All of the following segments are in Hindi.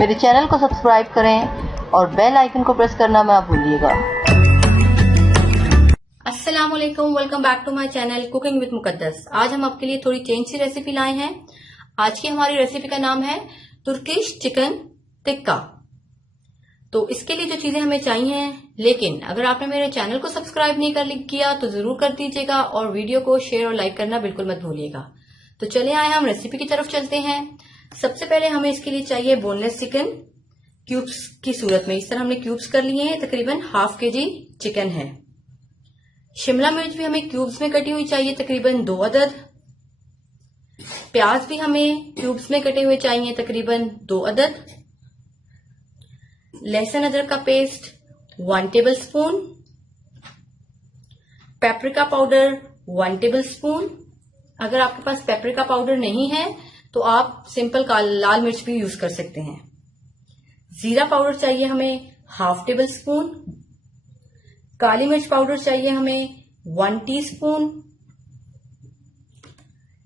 मेरे चैनल को सब्सक्राइब करें और बेल आइकन को प्रेस करना मत भूलिएगा। अस्सलाम वालेकुम, welcome back to my channel cooking with Muqaddas. आज हम आपके लिए थोड़ी चेंज सी रेसिपी लाए हैं। आज की हमारी रेसिपी का नाम है तुर्किश चिकन टिक्का। तो इसके लिए जो चीजें हमें चाहिए, लेकिन अगर आपने मेरे चैनल को सब्सक्राइब नहीं किया तो जरूर कर दीजिएगा और वीडियो को शेयर और लाइक करना बिल्कुल मत भूलिएगा। तो चले आए हम रेसिपी की तरफ चलते हैं। सबसे पहले हमें इसके लिए चाहिए बोनलेस चिकन क्यूब्स की सूरत में। इस तरह हमने क्यूब्स कर लिए हैं, तकरीबन हाफ kg चिकन है। शिमला मिर्च भी हमें क्यूब्स में कटी हुई चाहिए, तकरीबन 2 अदद। प्याज भी हमें क्यूब्स में कटे हुए चाहिए, तकरीबन 2 अदद। लहसुन अदरक का paste 1 table spoon. Paprika powder 1 table spoon. अगर आपके पास पेपरिका पाउडर नहीं है तो आप सिंपल लाल मिर्च भी यूज कर सकते हैं। जीरा पाउडर चाहिए हमें हाफ टेबल स्पून। काली मिर्च पाउडर चाहिए हमें 1 टीस्पून।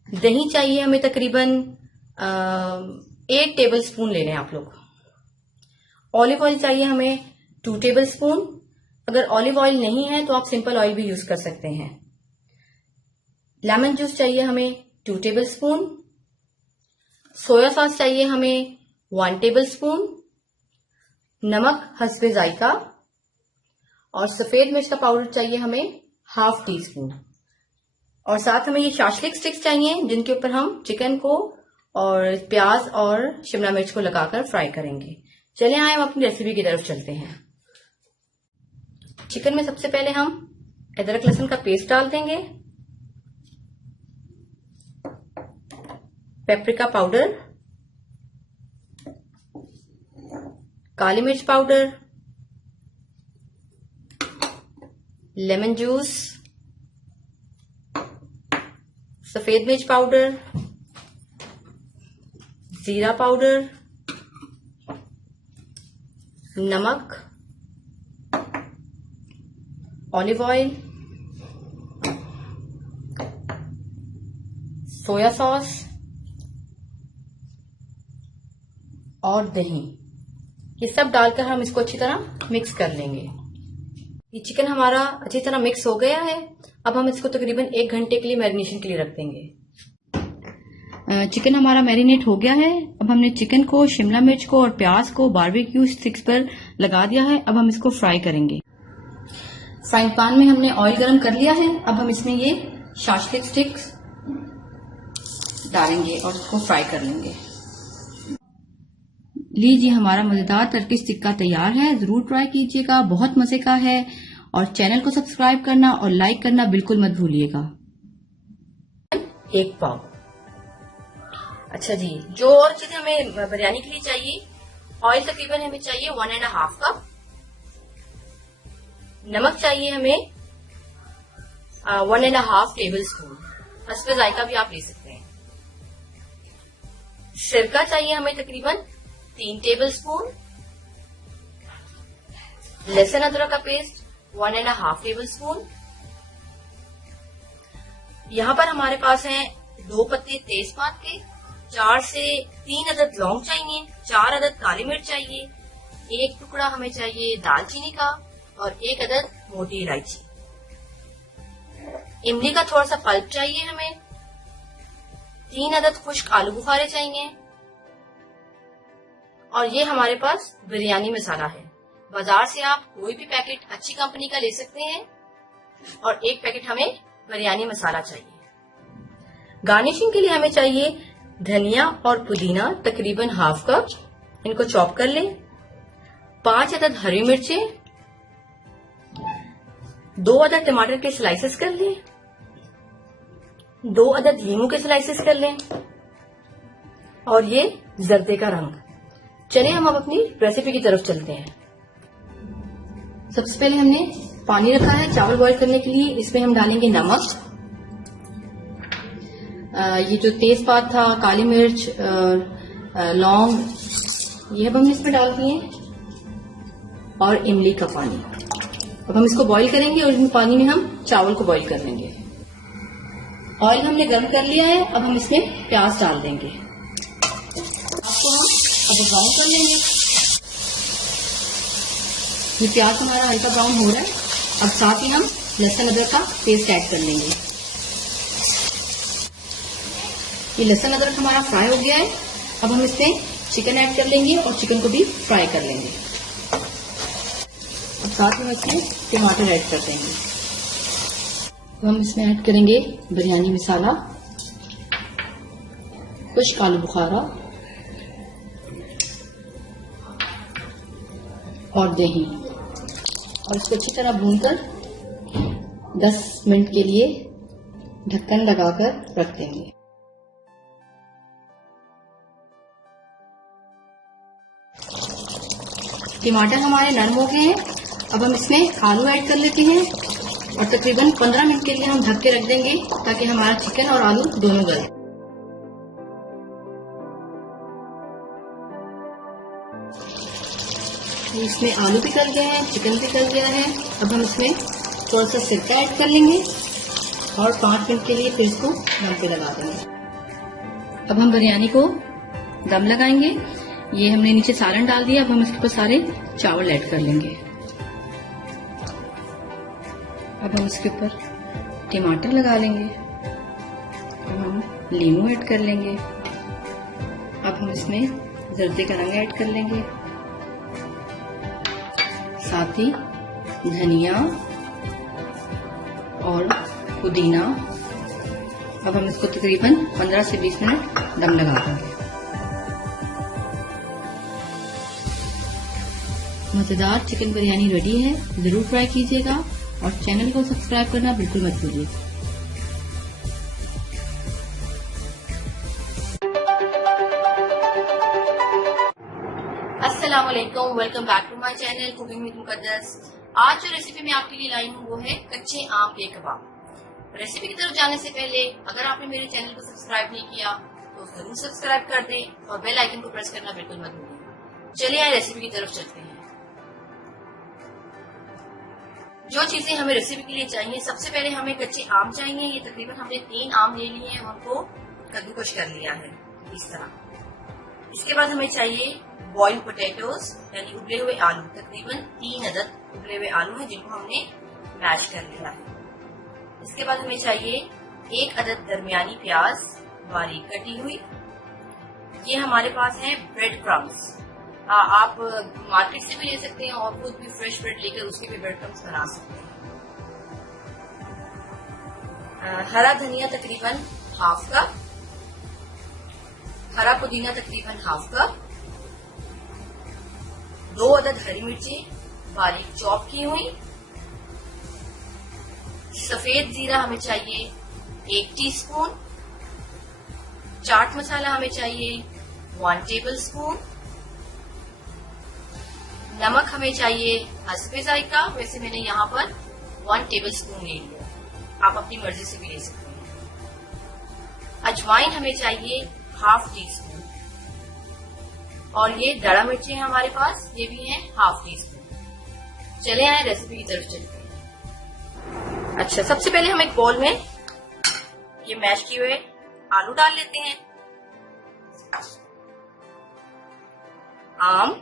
दही चाहिए हमें तकरीबन 8 टेबल स्पून ले लें आप लोग। ऑलिव ऑयल चाहिए हमें 2 टेबल स्पून। अगर ऑलिव ऑयल नहीं है तो आप सिंपल ऑयल भी यूज कर सकते हैं। लेमन जूस चाहिए हमें 2 टेबल स्पून। सोया सॉस चाहिए हमें 1 टेबल स्पून। नमक हस्बे जायका और सफेद मिर्च का पाउडर चाहिए हमें हाफ टी स्पून। और साथ हमें ये शाशलिक स्टिक्स चाहिए जिनके ऊपर हम चिकन को और प्याज और शिमला मिर्च को लगाकर फ्राई करेंगे। चलिए आए हम अपनी रेसिपी की तरफ चलते हैं। चिकन में सबसे पहले हम अदरक लहसुन का पेस्ट डाल देंगे, पेपरिका पाउडर, काली मिर्च पाउडर, लेमन जूस, सफेद मिर्च पाउडर, जीरा पाउडर, नमक, ऑलिव ऑयल, सोया सॉस और दही, ये सब डालकर हम इसको अच्छी तरह मिक्स कर लेंगे। ये चिकन हमारा अच्छी तरह मिक्स हो गया है। अब हम इसको तकरीबन 1 घंटे के लिए मैरिनेशन के लिए रख देंगे। चिकन हमारा मैरिनेट हो गया है। अब हमने चिकन को, शिमला मिर्च को और प्याज को बारबेक्यू स्टिक्स पर लगा दिया है। अब हम इसको फ्राई करेंगे। फ्राइंग पैन में हमने ऑयल गरम कर लिया है। अब हम इसमें ये शाशलिक स्टिक्स डालेंगे और उसको फ्राई कर लेंगे। लीजिए, हमारा मजेदार टर्किश टिक्का तैयार है। जरूर ट्राई कीजिएगा, बहुत मजे का है। और चैनल को सब्सक्राइब करना और लाइक करना बिल्कुल मत भूलिएगा। 1 पाव। अच्छा जी, जो और चीजें हमें बिरयानी के लिए चाहिए, ऑयल तकरीबन हमें चाहिए 1.5 कप। नमक चाहिए हमें 1.5 टेबल स्पून। हस्बे जायका भी आप ले सकते हैं। सिरका चाहिए हमें तकरीबन 3 टेबल स्पून। लहसुन अदरक का पेस्ट 1.5 टेबल स्पून। यहाँ पर हमारे पास हैं 2 पत्ते तेजपात के, 4 से 3 अदद लौंग चाहिए, 4 अदद काली मिर्च चाहिए, 1 टुकड़ा हमें चाहिए दालचीनी का और 1 अदद मोटी इलायची। इमली का थोड़ा सा पल्प चाहिए हमें। 3 अदद खुश्क आलू बुखारे चाहिए। और ये हमारे पास बिरयानी मसाला है। बाजार से आप कोई भी पैकेट अच्छी कंपनी का ले सकते हैं। और 1 पैकेट हमें बिरयानी मसाला चाहिए। गार्निशिंग के लिए हमें चाहिए धनिया और पुदीना, तकरीबन हाफ कप। इनको चॉप कर लें। 5 अदद हरी मिर्चें, 2 अदद टमाटर के स्लाइसेस कर लें, 2 अदद लीमू के स्लाइसेस कर लें और ये जर्दे का रंग। चलिए हम अब अपनी रेसिपी की तरफ चलते हैं। सबसे पहले हमने पानी रखा है चावल बॉईल करने के लिए। इसमें हम डालेंगे नमक, ये जो तेजपात था, काली मिर्च, लौंग, ये अब हमने इसमें डाल दिए, और इमली का पानी। अब हम इसको बॉईल करेंगे और इस पानी में हम चावल को बॉईल कर लेंगे। ऑयल हमने गर्म कर लिया है। अब हम इसमें प्याज डाल देंगे। आपको हम अब ब्राउन कर लेंगे। ये प्याज हमारा हल्का ब्राउन हो रहा है। अब साथ ही हम लहसुन अदरक का पेस्ट ऐड कर लेंगे। ये लहसुन अदरक हमारा फ्राई हो गया है। अब हम इसमें चिकन ऐड कर लेंगे और चिकन को भी फ्राई कर लेंगे। अब साथ में इसमें टमाटर ऐड कर देंगे। तो हम इसमें ऐड करेंगे बिरयानी मसाला, कुछ आलू बुखारा और दही, और इसको अच्छी तरह भूनकर 10 मिनट के लिए ढक्कन लगाकर रख देंगे। टमाटर हमारे नरम हो गए हैं। अब हम इसमें आलू ऐड कर लेते हैं और तकरीबन 15 मिनट के लिए हम ढक के रख देंगे ताकि हमारा चिकन और आलू दोनों गले। इसमें आलू भी गल गए हैं, चिकन भी गल गया है। अब हम इसमें थोड़ा सा सिरका ऐड कर लेंगे और 5 मिनट के लिए फिर इसको दम पे लगा देंगे। अब हम बिरयानी को दम लगाएंगे। ये हमने नीचे सालन डाल दिया। अब हम इसके ऊपर सारे चावल ऐड कर लेंगे। अब हम इसके ऊपर टमाटर लगा लेंगे। अब हम नींबू ऐड कर लेंगे। अब हम इसमें जर्दे का रंग ऐड कर लेंगे, साथ ही धनिया और पुदीना। अब हम इसको तकरीबन 15 से 20 मिनट दम लगा देंगे। मजेदार चिकन बिरयानी रेडी है। जरूर ट्राई कीजिएगा और चैनल को सब्सक्राइब करना बिल्कुल मत भूलिए। अस्सलाम वालेकुम, welcome back to my channel cooking with Muqaddas. आज जो रेसिपी मैं आपके लिए लाई हूँ वो है कच्चे आम के कबाब। रेसिपी की तरफ जाने से पहले अगर आपने मेरे चैनल को सब्सक्राइब नहीं किया तो जरूर सब्सक्राइब कर दें और बेल आइकन को प्रेस करना बिल्कुल मत भूलिए। चलिए आए रेसिपी की तरफ चलते हैं। जो चीजें हमें रेसिपी के लिए चाहिए, सबसे पहले हमें कच्चे आम चाहिए। ये तकरीबन हमने 3 आम ले लिए हैं, उनको कद्दूकश कर लिया है इस तरह। इसके बाद हमें चाहिए बॉइल्ड पोटैटोज यानी उबले हुए आलू। तकरीबन 3 अदद उबले हुए आलू हैं जिनको हमने मैश कर लिया है। इसके बाद हमें चाहिए 1 अदद दरमियानी प्याज बारीक कटी हुई। ये हमारे पास है ब्रेड क्रम्स। आप मार्केट से भी ले सकते हैं और खुद भी फ्रेश ब्रेड लेकर उसके भी ब्रेड क्रम्स बना सकते हैं। हरा धनिया तकरीबन हाफ कप, हरा पुदीना तकरीबन हाफ कप, 2 अदद हरी मिर्ची बारीक चॉप की हुई, सफेद जीरा हमें चाहिए 1 टीस्पून, चाट मसाला हमें चाहिए 1 टेबल स्पून, नमक हमें चाहिए हस्बे जायका। वैसे मैंने यहाँ पर 1 टेबल स्पून ले लिया, आप अपनी मर्जी से भी ले सकते हैं। अजवाइन हमें चाहिए हाफ टी स्पून और ये दड़ा मिर्ची है हमारे पास, ये भी है हाफ टी स्पून। चले आए रेसिपी की तरफ चलते हैं। अच्छा, सबसे पहले हम एक बाउल में ये मैश किए हुए आलू डाल लेते हैं। आम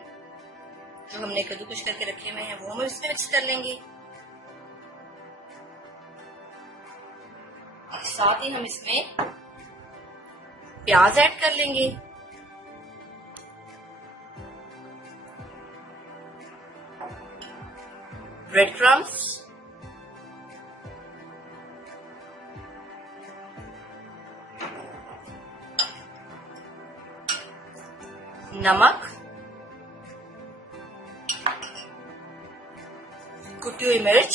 जो हमने कद्दूकश करके रखे हुए हैं वो हम इसमें मिक्स कर लेंगे। साथ ही हम इसमें प्याज ऐड कर लेंगे। ब्रेड क्रम्स, नमक, कुटी हुई मिर्च,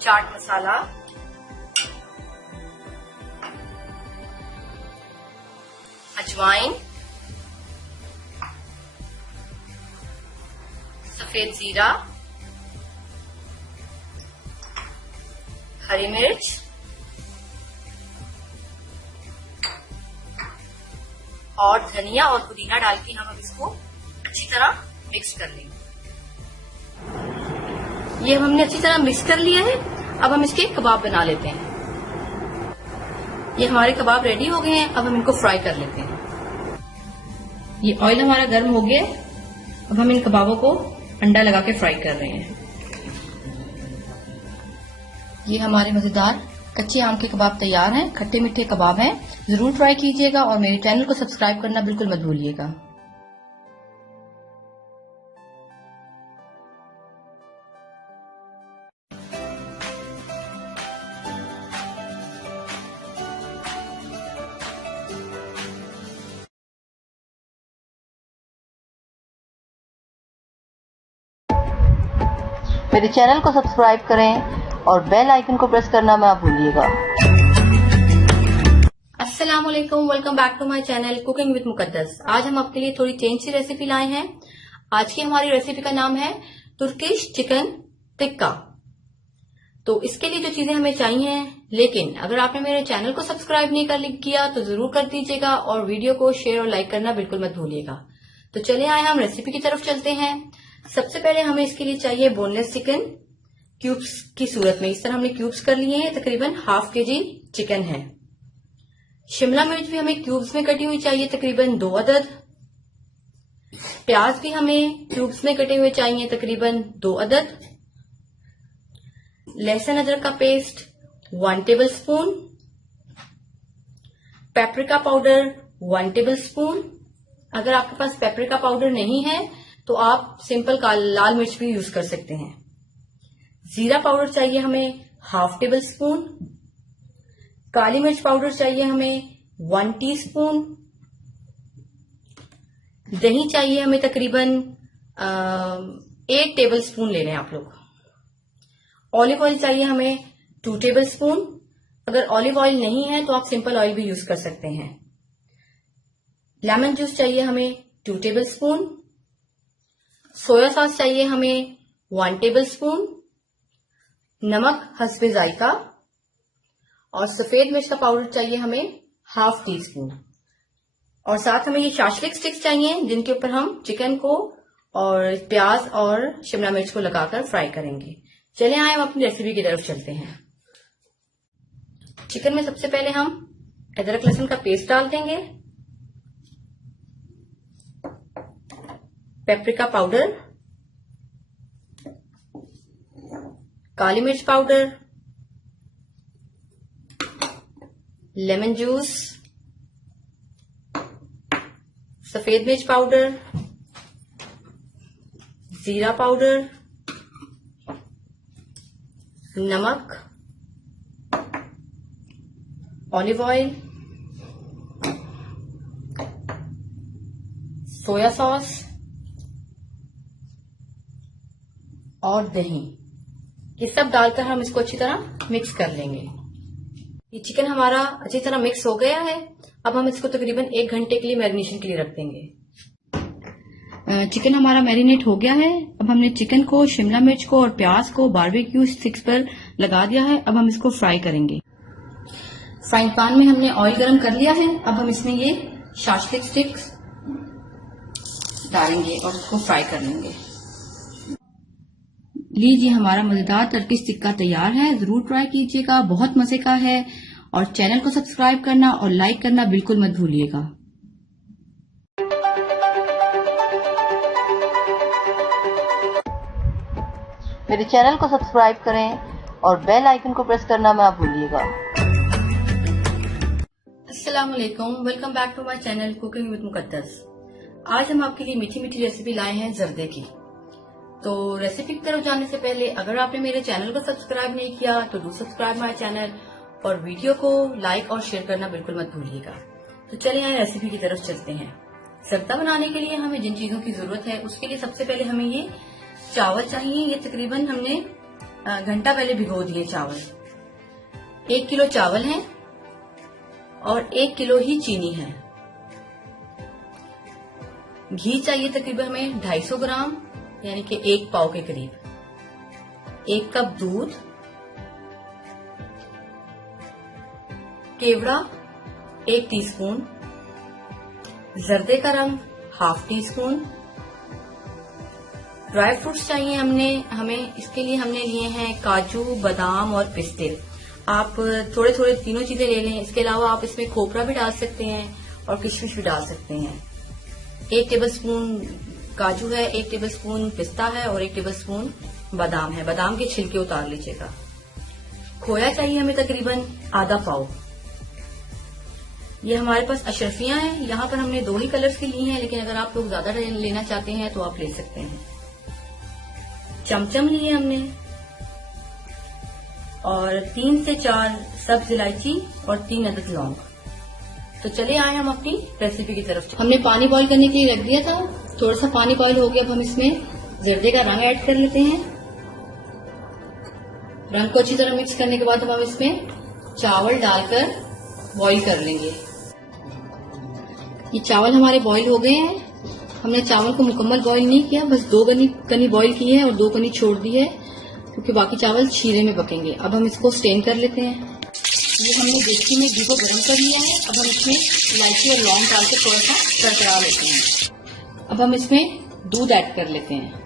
चाट मसाला, अजवाइन, सफेद जीरा, हरी मिर्च, और धनिया और पुदीना डाल के हम अब इसको अच्छी तरह मिक्स कर लेंगे। ये हमने अच्छी तरह मिक्स कर लिया है। अब हम इसके कबाब बना लेते हैं। ये हमारे कबाब रेडी हो गए हैं। अब हम इनको फ्राई कर लेते हैं। ये ऑयल हमारा गर्म हो गया है। अब हम इन कबाबों को अंडा लगा के फ्राई कर रहे हैं। ये हमारे मजेदार कच्चे आम के कबाब तैयार हैं। खट्टे मीठे कबाब हैं। जरूर ट्राई कीजिएगा और मेरे चैनल को सब्सक्राइब करना बिल्कुल मत भूलिएगा। मेरे चैनल को सब्सक्राइब करें और बेल आइकन को प्रेस करना मत भूलिएगा। अस्सलाम वालेकुम, welcome back to my channel cooking with Muqaddas. आज हम आपके लिए थोड़ी चेंज सी रेसिपी लाए हैं। आज की हमारी रेसिपी का नाम है तुर्किश चिकन टिक्का। तो इसके लिए जो चीजें हमें चाहिए, लेकिन अगर आपने मेरे चैनल को सब्सक्राइब नहीं किया तो जरूर कर दीजिएगा और वीडियो को शेयर और लाइक करना बिल्कुल मत भूलिएगा। तो चले आए हम रेसिपी की तरफ चलते हैं। सबसे पहले हमें इसके लिए चाहिए बोनलेस चिकन क्यूब्स की सूरत में। इस तरह हमने क्यूब्स कर लिए हैं। तकरीबन हाफ केजी चिकन है। शिमला मिर्च भी हमें क्यूब्स में कटी हुई चाहिए, तकरीबन 2 अदद। प्याज भी हमें क्यूब्स में कटे हुए चाहिए, तकरीबन 2 अदद। लहसुन अदरक का paste 1 table spoon. Paprika powder 1 table spoon. अगर आपके पास पेपरिका पाउडर नहीं है तो आप सिंपल लाल मिर्च भी यूज कर सकते हैं। जीरा पाउडर चाहिए हमें हाफ टेबल स्पून। काली मिर्च पाउडर चाहिए हमें 1 टीस्पून। दही चाहिए हमें तकरीबन 8 टेबल स्पून लेने हैं आप लोग। ऑलिव ऑयल चाहिए हमें 2 टेबल स्पून। अगर ऑलिव ऑयल नहीं है तो आप सिंपल ऑयल भी यूज कर सकते हैं। लेमन जूस चाहिए हमें 2 टेबल स्पून। सोया सॉस चाहिए हमें 1 टेबल स्पून। नमक हस्बे जायका और सफेद मिर्च का पाउडर चाहिए हमें हाफ टी स्पून। और साथ हमें ये शाशलिक स्टिक्स चाहिए जिनके ऊपर हम चिकन को और प्याज और शिमला मिर्च को लगाकर फ्राई करेंगे। चलिए आए हम अपनी रेसिपी की तरफ चलते हैं। चिकन में सबसे पहले हम अदरक लहसुन का पेस्ट डाल देंगे, पेपरिका पाउडर, काली मिर्च पाउडर, लेमन जूस, सफेद मिर्च पाउडर, जीरा पाउडर, नमक, ऑलिव ऑयल, सोया सॉस और दही, ये सब डालकर हम इसको अच्छी तरह मिक्स कर लेंगे। ये चिकन हमारा अच्छी तरह मिक्स हो गया है। अब हम इसको तकरीबन 1 घंटे के लिए मैरिनेशन के लिए रख देंगे। चिकन हमारा मैरिनेट हो गया है। अब हमने चिकन को, शिमला मिर्च को और प्याज को बारबेक्यू स्टिक्स पर लगा दिया है। अब हम इसको फ्राई करेंगे। फ्राइंग पैन में हमने ऑयल गरम कर लिया है। अब हम इसमें ये शाशलिक स्टिक्स डालेंगे और उसको फ्राई कर लेंगे। लीजिए, हमारा मजेदार टर्किश टिक्का तैयार है। जरूर ट्राई कीजिएगा, बहुत मजे का है। और चैनल को सब्सक्राइब करना और लाइक करना बिल्कुल मत भूलिएगा। मेरे चैनल को सब्सक्राइब करें और बेल आइकन को प्रेस करना मत भूलिएगा। अस्सलाम वालेकुम, welcome back to my channel cooking with Muqaddas. आज हम आपके लिए मीठी मीठी रेसिपी लाए हैं जर्दे की। तो रेसिपी की तरफ जाने से पहले अगर आपने मेरे चैनल को सब्सक्राइब नहीं किया तो डू सब्सक्राइब माय चैनल और वीडियो को लाइक और शेयर करना बिल्कुल मत भूलिएगा। तो चलिए यहाँ रेसिपी की तरफ चलते हैं। जर्दा बनाने के लिए हमें जिन चीजों की जरूरत है उसके लिए सबसे पहले हमें ये चावल चाहिए। ये तकरीबन हमने घंटा पहले भिगो दिए चावल। 1 किलो चावल है और 1 किलो ही चीनी है। घी चाहिए तकरीबन हमें 250 ग्राम, यानी कि 1 पाव के करीब। 1 कप दूध, केवड़ा 1 टीस्पून, जर्दे का रंग half tea spoon. Dry fruits चाहिए हमें इसके लिए हमने लिए हैं काजू, बादाम और पिस्ते। आप थोड़े थोड़े तीनों चीजें ले लें। इसके अलावा आप इसमें खोपरा भी डाल सकते हैं और किशमिश भी डाल सकते हैं। 1 टेबलस्पून काजू है, 1 टेबलस्पून पिस्ता है और 1 टेबलस्पून बादाम है। बादाम के छिलके उतार लीजिएगा। खोया चाहिए हमें तकरीबन आधा पाव। ये हमारे पास अशरफियां हैं। यहाँ पर हमने 2 ही कलर्स की ली हैं, लेकिन अगर आप लोग ज्यादा लेना चाहते हैं तो आप ले सकते हैं। चमचम लिए हमने और 3 से 4 सब्ज इलायची और 3 अदद लौंग। तो चले आए हम अपनी रेसिपी की तरफ। हमने पानी बॉईल करने के लिए रख दिया था। थोड़ा सा पानी बॉईल हो गया। अब हम इसमें जर्दे का रंग ऐड कर लेते हैं। रंग को अच्छी तरह मिक्स करने के बाद हम इसमें चावल डालकर बॉईल कर लेंगे। ये चावल हमारे बॉईल हो गए हैं। हमने चावल को मुकम्मल बॉईल नहीं किया, बस 2 कनी बॉईल की है और 2 कनी छोड़ दी है, क्योंकि बाकी चावल छीरे में पकेंगे। अब हम इसको स्टेन कर लेते हैं। ये हमने देसी में घी को गर्म कर लिया है। अब हम इसमें इलायची और लौंग डाल के थोड़ा सा करकरा लेते हैं। अब हम इसमें दूध ऐड कर लेते हैं। अब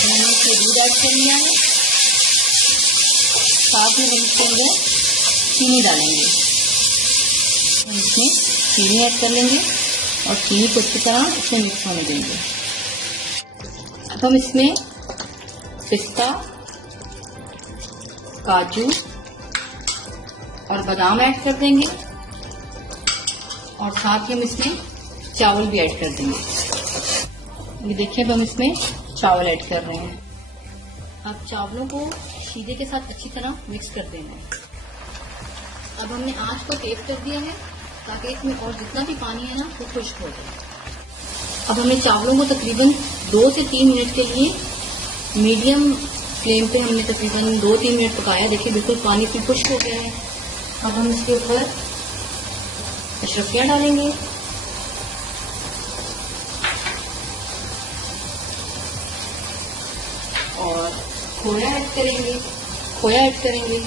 हमने इसमें दूध ऐड कर लिया है। साथ में हम इसके अंदर चीनी डालेंगे। हम इसमें चीनी ऐड कर लेंगे और चीनी को अच्छी तरह इसमें मिक्स होने देंगे। अब हम इसमें पिस्ता, काजू और बादाम ऐड कर देंगे और साथ ही हम इसमें चावल भी ऐड कर देंगे। ये देखिए, अब हम इसमें चावल ऐड कर रहे हैं। अब चावलों को शीरे के साथ अच्छी तरह मिक्स कर देना है। अब हमने आंच को तेज कर दिया है ताकि इसमें और जितना भी पानी है ना वो खुश्क हो जाए। अब हमने चावलों को तकरीबन 2 से 3 मिनट के लिए मीडियम फ्लेम पे हमने तकरीबन 2-3 मिनट पकाया। देखिए बिल्कुल पानी से खुश्क हो गया है। अब हम इसके ऊपर अशरफियां डालेंगे और खोया ऐड करेंगे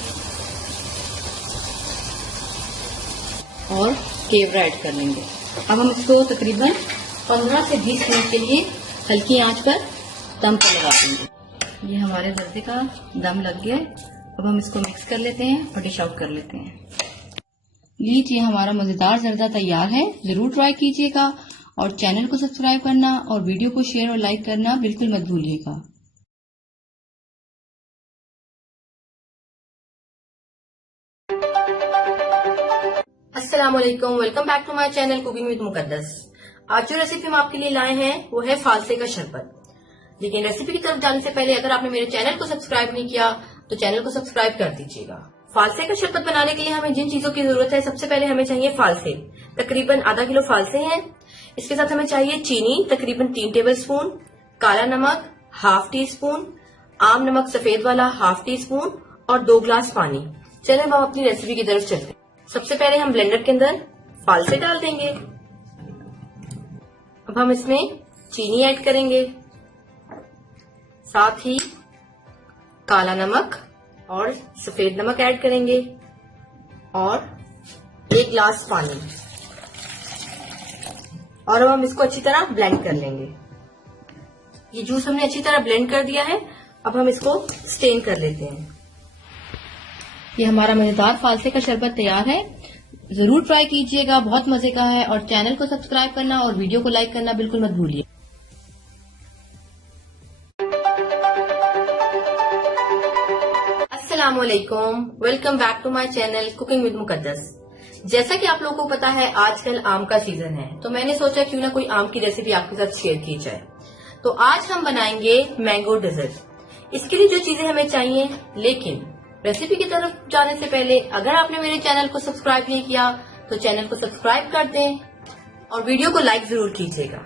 और केवड़ा ऐड कर लेंगे। अब हम इसको तकरीबन 15 से 20 मिनट के लिए हल्की आंच पर दम पर लगा देंगे। ये हमारे जर्दे का दम लग गया है। अब हम इसको मिक्स कर लेते हैं और डिश आउट कर लेते हैं। लीजिए, हमारा मजेदार जर्दा तैयार है। जरूर ट्राई कीजिएगा और चैनल को सब्सक्राइब करना और वीडियो को शेयर और लाइक करना बिल्कुल मत भूलिएगा। अस्सलामुअलैकुम, welcome back to my channel cooking with Muqaddas. आज जो रेसिपी हम आपके लिए लाए हैं वो है फालसे का शरबत। लेकिन रेसिपी की तरफ जाने से पहले अगर आपने मेरे चैनल को सब्सक्राइब नहीं किया तो चैनल को सब्सक्राइब कर दीजिएगा। फालसे का शरबत बनाने के लिए हमें जिन चीजों की जरूरत है, सबसे पहले हमें चाहिए फालसे। तकरीबन आधा किलो फालसे हैं। इसके साथ हमें चाहिए चीनी तकरीबन 3 टेबलस्पून, काला नमक ½ टी स्पून, आम नमक सफेद वाला ½ टी स्पून और 2 ग्लास पानी। चले हम अपनी रेसिपी की तरफ चलते हैं। सबसे पहले हम ब्लेंडर के अंदर फालसे डाल देंगे। अब हम इसमें चीनी ऐड करेंगे, साथ ही काला नमक और सफेद नमक ऐड करेंगे और 1 ग्लास पानी। और अब हम इसको अच्छी तरह ब्लेंड कर लेंगे। ये जूस हमने अच्छी तरह ब्लेंड कर दिया है। अब हम इसको स्टेन कर लेते हैं। ये हमारा मजेदार फालसे का शरबत तैयार है। जरूर ट्राई कीजिएगा, बहुत मजे का है। और चैनल को सब्सक्राइब करना और वीडियो को लाइक करना बिल्कुल मत भूलिए। अस्सलामुअलैकुम, welcome back to my channel cooking with Muqaddas. जैसा कि आप लोगों को पता है आजकल आम का सीजन है, तो मैंने सोचा क्यों ना कोई आम की रेसिपी आपके साथ शेयर की जाए। तो आज हम बनाएंगे मैंगो डेजर्ट। इसके लिए जो चीजें हमें चाहिए, लेकिन रेसिपी की तरफ जाने से पहले अगर आपने मेरे चैनल को सब्सक्राइब नहीं किया तो चैनल को सब्सक्राइब कर दें और वीडियो को लाइक जरूर कीजिएगा।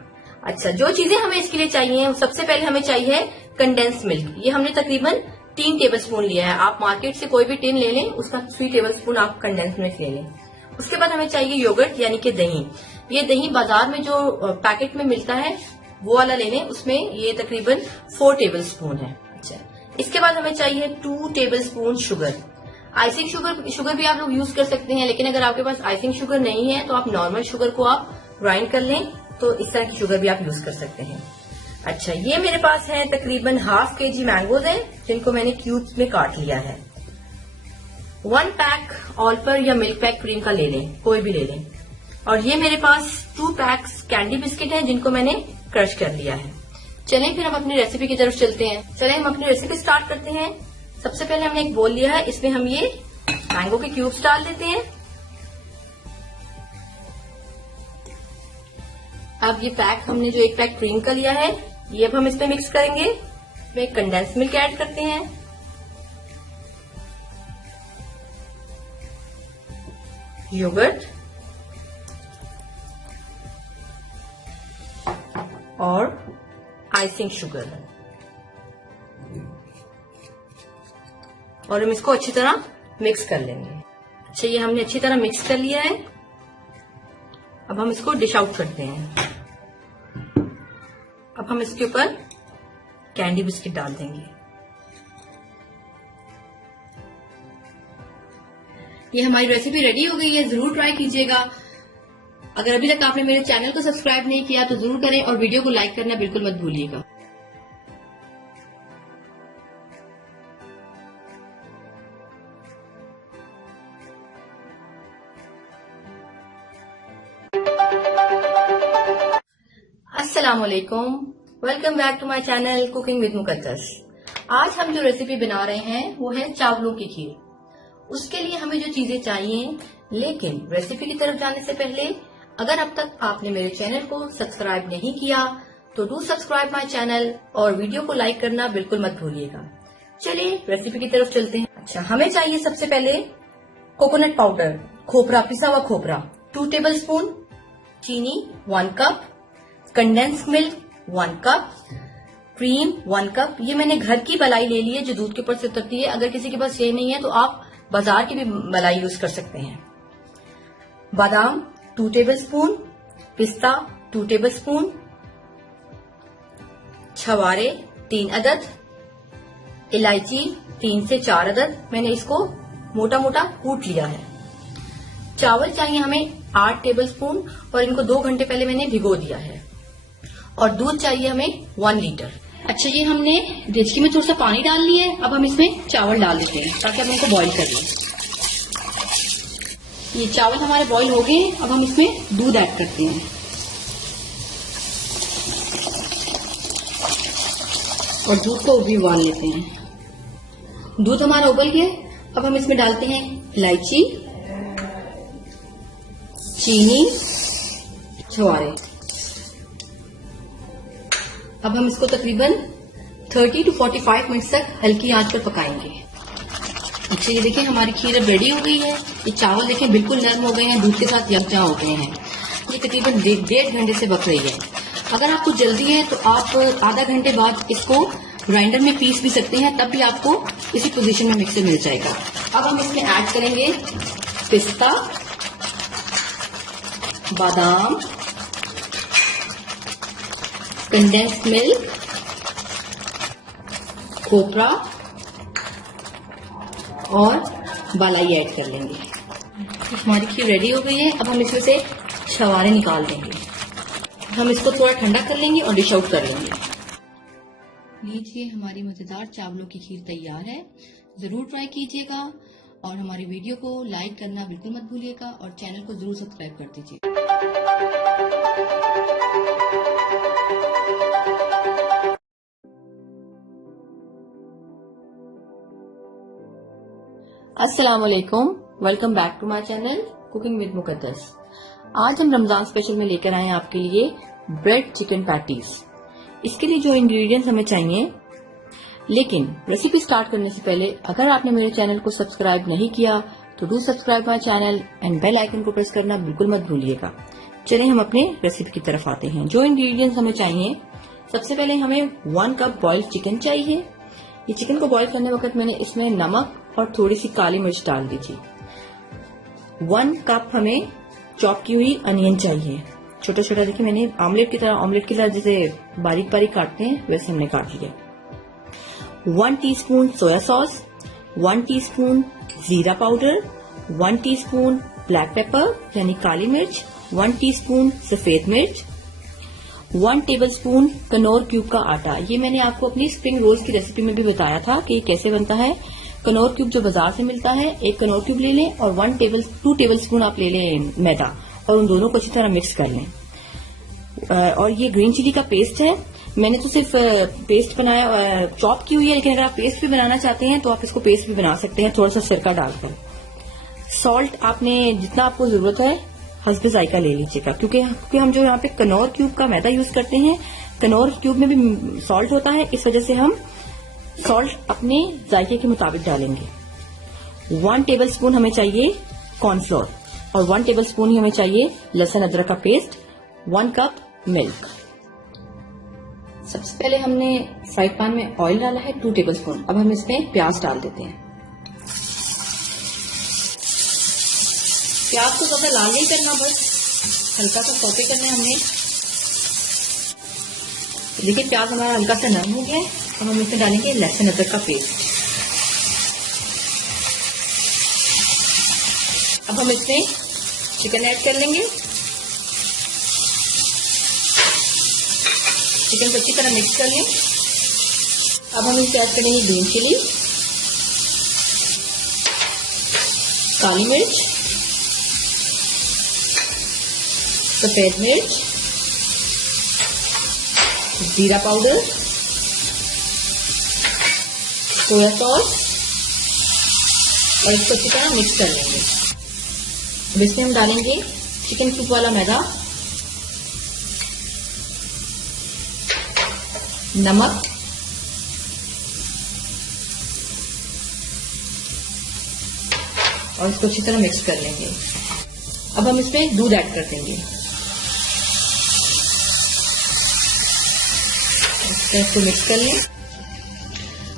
अच्छा, जो चीजें हमें इसके लिए चाहिए, सबसे पहले हमें चाहिए कंडेंस मिल्क। ये हमने तकरीबन 3 टेबलस्पून लिया है। आप मार्केट से कोई भी टिन ले लें, उसका 3 टेबलस्पून आप कंडेंस मिल्क ले लें। उसके बाद हमें चाहिए योगर्ट यानी कि दही। ये दही बाजार में जो पैकेट में मिलता है वो वाला ले लें, उसमें ये तकरीबन 4 टेबलस्पून है। अच्छा, इसके बाद हमें चाहिए 2 टेबलस्पून शुगर। आइसिंग शुगर भी आप लोग यूज कर सकते हैं, लेकिन अगर आपके पास आइसिंग शुगर नहीं है तो आप नॉर्मल शुगर को आप ग्राइंड कर लें, तो इस तरह की शुगर भी आप यूज कर सकते हैं। अच्छा, ये मेरे पास है तकरीबन ½ kg मैंगोज हैं, जिनको मैंने क्यूब्स में काट लिया है। 1 पैक ऑलपर या मिल्क पैक क्रीम का ले लें, कोई भी ले लें। और ये मेरे पास 2 पैक्स कैंडी बिस्किट हैं जिनको मैंने क्रश कर लिया है। चलें फिर हम अपनी रेसिपी की तरफ चलते हैं। चलें हम अपनी रेसिपी स्टार्ट करते हैं। सबसे पहले हमने एक बोल लिया है, इसमें हम ये मैंगो के क्यूब्स डाल देते हैं। अब ये पैक हमने जो 1 पैक क्रीम का लिया है ये अब हम इसमें मिक्स करेंगे। इसमें कंडेंस मिल्क ऐड करते हैं, योगर्ट और आइसिंग शुगर, और हम इसको अच्छी तरह मिक्स कर लेंगे। अच्छा, ये हमने अच्छी तरह मिक्स कर लिया है। अब हम इसको डिश आउट करते हैं। अब हम इसके ऊपर कैंडी बिस्किट डाल देंगे। ये हमारी रेसिपी रेडी हो गई है, जरूर ट्राई कीजिएगा। अगर अभी तक आपने मेरे चैनल को सब्सक्राइब नहीं किया तो जरूर करें और वीडियो को लाइक करना बिल्कुल मत भूलिएगा। अस्सलाम वालेकुम, welcome back to my channel cooking with Muqaddas. आज हम जो रेसिपी बना रहे हैं वो है चावलों की खीर। उसके लिए हमें जो चीजें चाहिए, लेकिन रेसिपी की तरफ जाने से पहले अगर अब तक आपने मेरे चैनल को सब्सक्राइब नहीं किया तो डू सब्सक्राइब माय चैनल और वीडियो को लाइक करना बिल्कुल मत भूलिएगा। चलिए रेसिपी की तरफ चलते हैं। अच्छा, हमें चाहिए सबसे पहले कोकोनट पाउडर, खोपरा, पिसा हुआ खोपरा 2 टेबल स्पून, चीनी 1 cup, condense milk 1 cup, cream 1 cup. ये मैंने घर की मलाई ले ली है जो दूध के ऊपर से उतरती है। अगर किसी के पास ये नहीं है तो आप बाजार की भी मलाई यूज कर सकते हैं। बादाम 2 टेबल स्पून, पिस्ता 2 टेबल स्पून, छवारे 3 अदद, इलायची 3 से 4 अदद। मैंने इसको मोटा मोटा कूट लिया है। चावल चाहिए हमें 8 टेबल स्पून और इनको 2 घंटे पहले मैंने भिगो दिया है। और दूध चाहिए हमें 1 लीटर। अच्छा, ये हमने डेचकी में थोड़ा सा पानी डाल लिया है। अब हम इसमें चावल डाल देते हैं ताकि हम इनको बॉईल कर लें। ये चावल हमारे बॉईल हो गए। अब हम इसमें दूध ऐड करते हैं और दूध को भी उबाल लेते हैं। दूध हमारा उबल गया। अब हम इसमें डालते हैं इलायची, चीनी, छुआरे। अब हम इसको तकरीबन 30 to 45 मिनट तक हल्की आंच पर पकाएंगे। अच्छा, ये देखें हमारी खीर अब रेडी हो गई है। ये चावल देखें बिल्कुल नरम हो गए हैं, दूध के साथ यकजा हो गए हैं। ये तकरीबन 1.5 घंटे से पक रही है। अगर आपको जल्दी है तो आप आधा घंटे बाद इसको ग्राइंडर में पीस भी सकते हैं, तब भी आपको इसी पोजीशन में मिक्सर मिल जाएगा। अब हम इसमें ऐड करेंगे पिस्ता, बादाम, कंडेंस्ड मिल्क, खोपरा और बालाई ऐड कर लेंगे। हमारी खीर रेडी हो गई है। अब हम इसमें से छवारे निकाल देंगे। हम इसको थोड़ा ठंडा कर लेंगे और डिश आउट कर लेंगे। लीजिए, हमारी मजेदार चावलों की खीर तैयार है। जरूर ट्राई कीजिएगा और हमारी वीडियो को लाइक करना बिल्कुल मत भूलिएगा और चैनल को जरूर सब्सक्राइब कर दीजिए। अस्सलाम वालेकुम, welcome back to my channel cooking with Muqaddas. आज हम रमजान स्पेशल में लेकर आए हैं आपके लिए ब्रेड चिकन पैटीज। इसके लिए जो इंग्रेडिएंट्स हमें चाहिए, लेकिन रेसिपी स्टार्ट करने से पहले अगर आपने मेरे चैनल को सब्सक्राइब नहीं किया तो do subscribe my channel and bell icon को प्रेस करना बिल्कुल मत भूलिएगा। चलिए हम अपने रेसिपी की तरफ आते हैं। जो इंग्रेडिएंट्स हमें चाहिए, सबसे पहले हमें 1 कप बॉइल्ड चिकन चाहिए। ये चिकन को बॉईल करने वक्त मैंने इसमें नमक और थोड़ी सी काली मिर्च डाल दीजिए। 1 कप हमें चॉप की हुई अनियन चाहिए, छोटा छोटा। देखिए मैंने ऑमलेट की तरह जैसे बारीक बारीक काटते हैं वैसे हमने काट लिया। 1 टीस्पून सोया सॉस, 1 टीस्पून जीरा पाउडर, 1 टीस्पून ब्लैक पेपर यानी काली मिर्च, 1 टीस्पून सफेद मिर्च, 1 टेबलस्पून कनौर क्यूब का आटा। ये मैंने आपको अपनी स्प्रिंग रोल्स की रेसिपी में भी बताया था कि कैसे बनता है। कनौर क्यूब जो बाजार से मिलता है, एक कनौर क्यूब ले लें और 2 टेबल स्पून आप ले लें मैदा और उन दोनों को अच्छी तरह मिक्स कर लें। और ये ग्रीन चिली का पेस्ट है, मैंने तो सिर्फ पेस्ट बनाया, चॉप की हुई है, लेकिन अगर आप पेस्ट भी बनाना चाहते हैं तो आप इसको पेस्ट भी बना सकते हैं थोड़ा सा सिरका डालकर। सॉल्ट आपने जितना आपको जरूरत है हस्बे जायका ले लीजिएगा, क्योंकि हम जो यहाँ पे कनौर क्यूब का मैदा यूज करते हैं, कनौर क्यूब में भी सॉल्ट होता है, इस वजह से हम सॉल्ट अपने जायके के मुताबिक डालेंगे। 1 टेबल स्पून हमें चाहिए कॉर्नफ्लोर और 1 टेबल स्पून ही हमें चाहिए लहसुन अदरक का पेस्ट, 1 कप मिल्क। सबसे पहले हमने फ्राई पैन में ऑयल डाला है 2 टेबल स्पून। अब हम इसमें प्याज डाल देते हैं। प्याज को ज्यादा लाल नहीं करना, बस हल्का सा सौते करना है हमने। देखिए प्याज हमारा हल्का सा नरम हो गया है। अब हम इसमें डालेंगे लहसुन अदरक का पेस्ट। अब हम इसमें चिकन ऐड कर लेंगे। चिकन को अच्छी तरह मिक्स कर लें। अब हम इसमें ऐड करेंगे ग्रीन चिली, काली मिर्च, सफेद मिर्च, जीरा पाउडर, सोया सॉस और इसको अच्छी तरह मिक्स कर लेंगे। अब इसमें हम डालेंगे चिकन सूप वाला मैदा, नमक, और इसको अच्छी तरह मिक्स कर लेंगे। अब हम इसमें दूध ऐड कर देंगे। इसको मिक्स कर लें।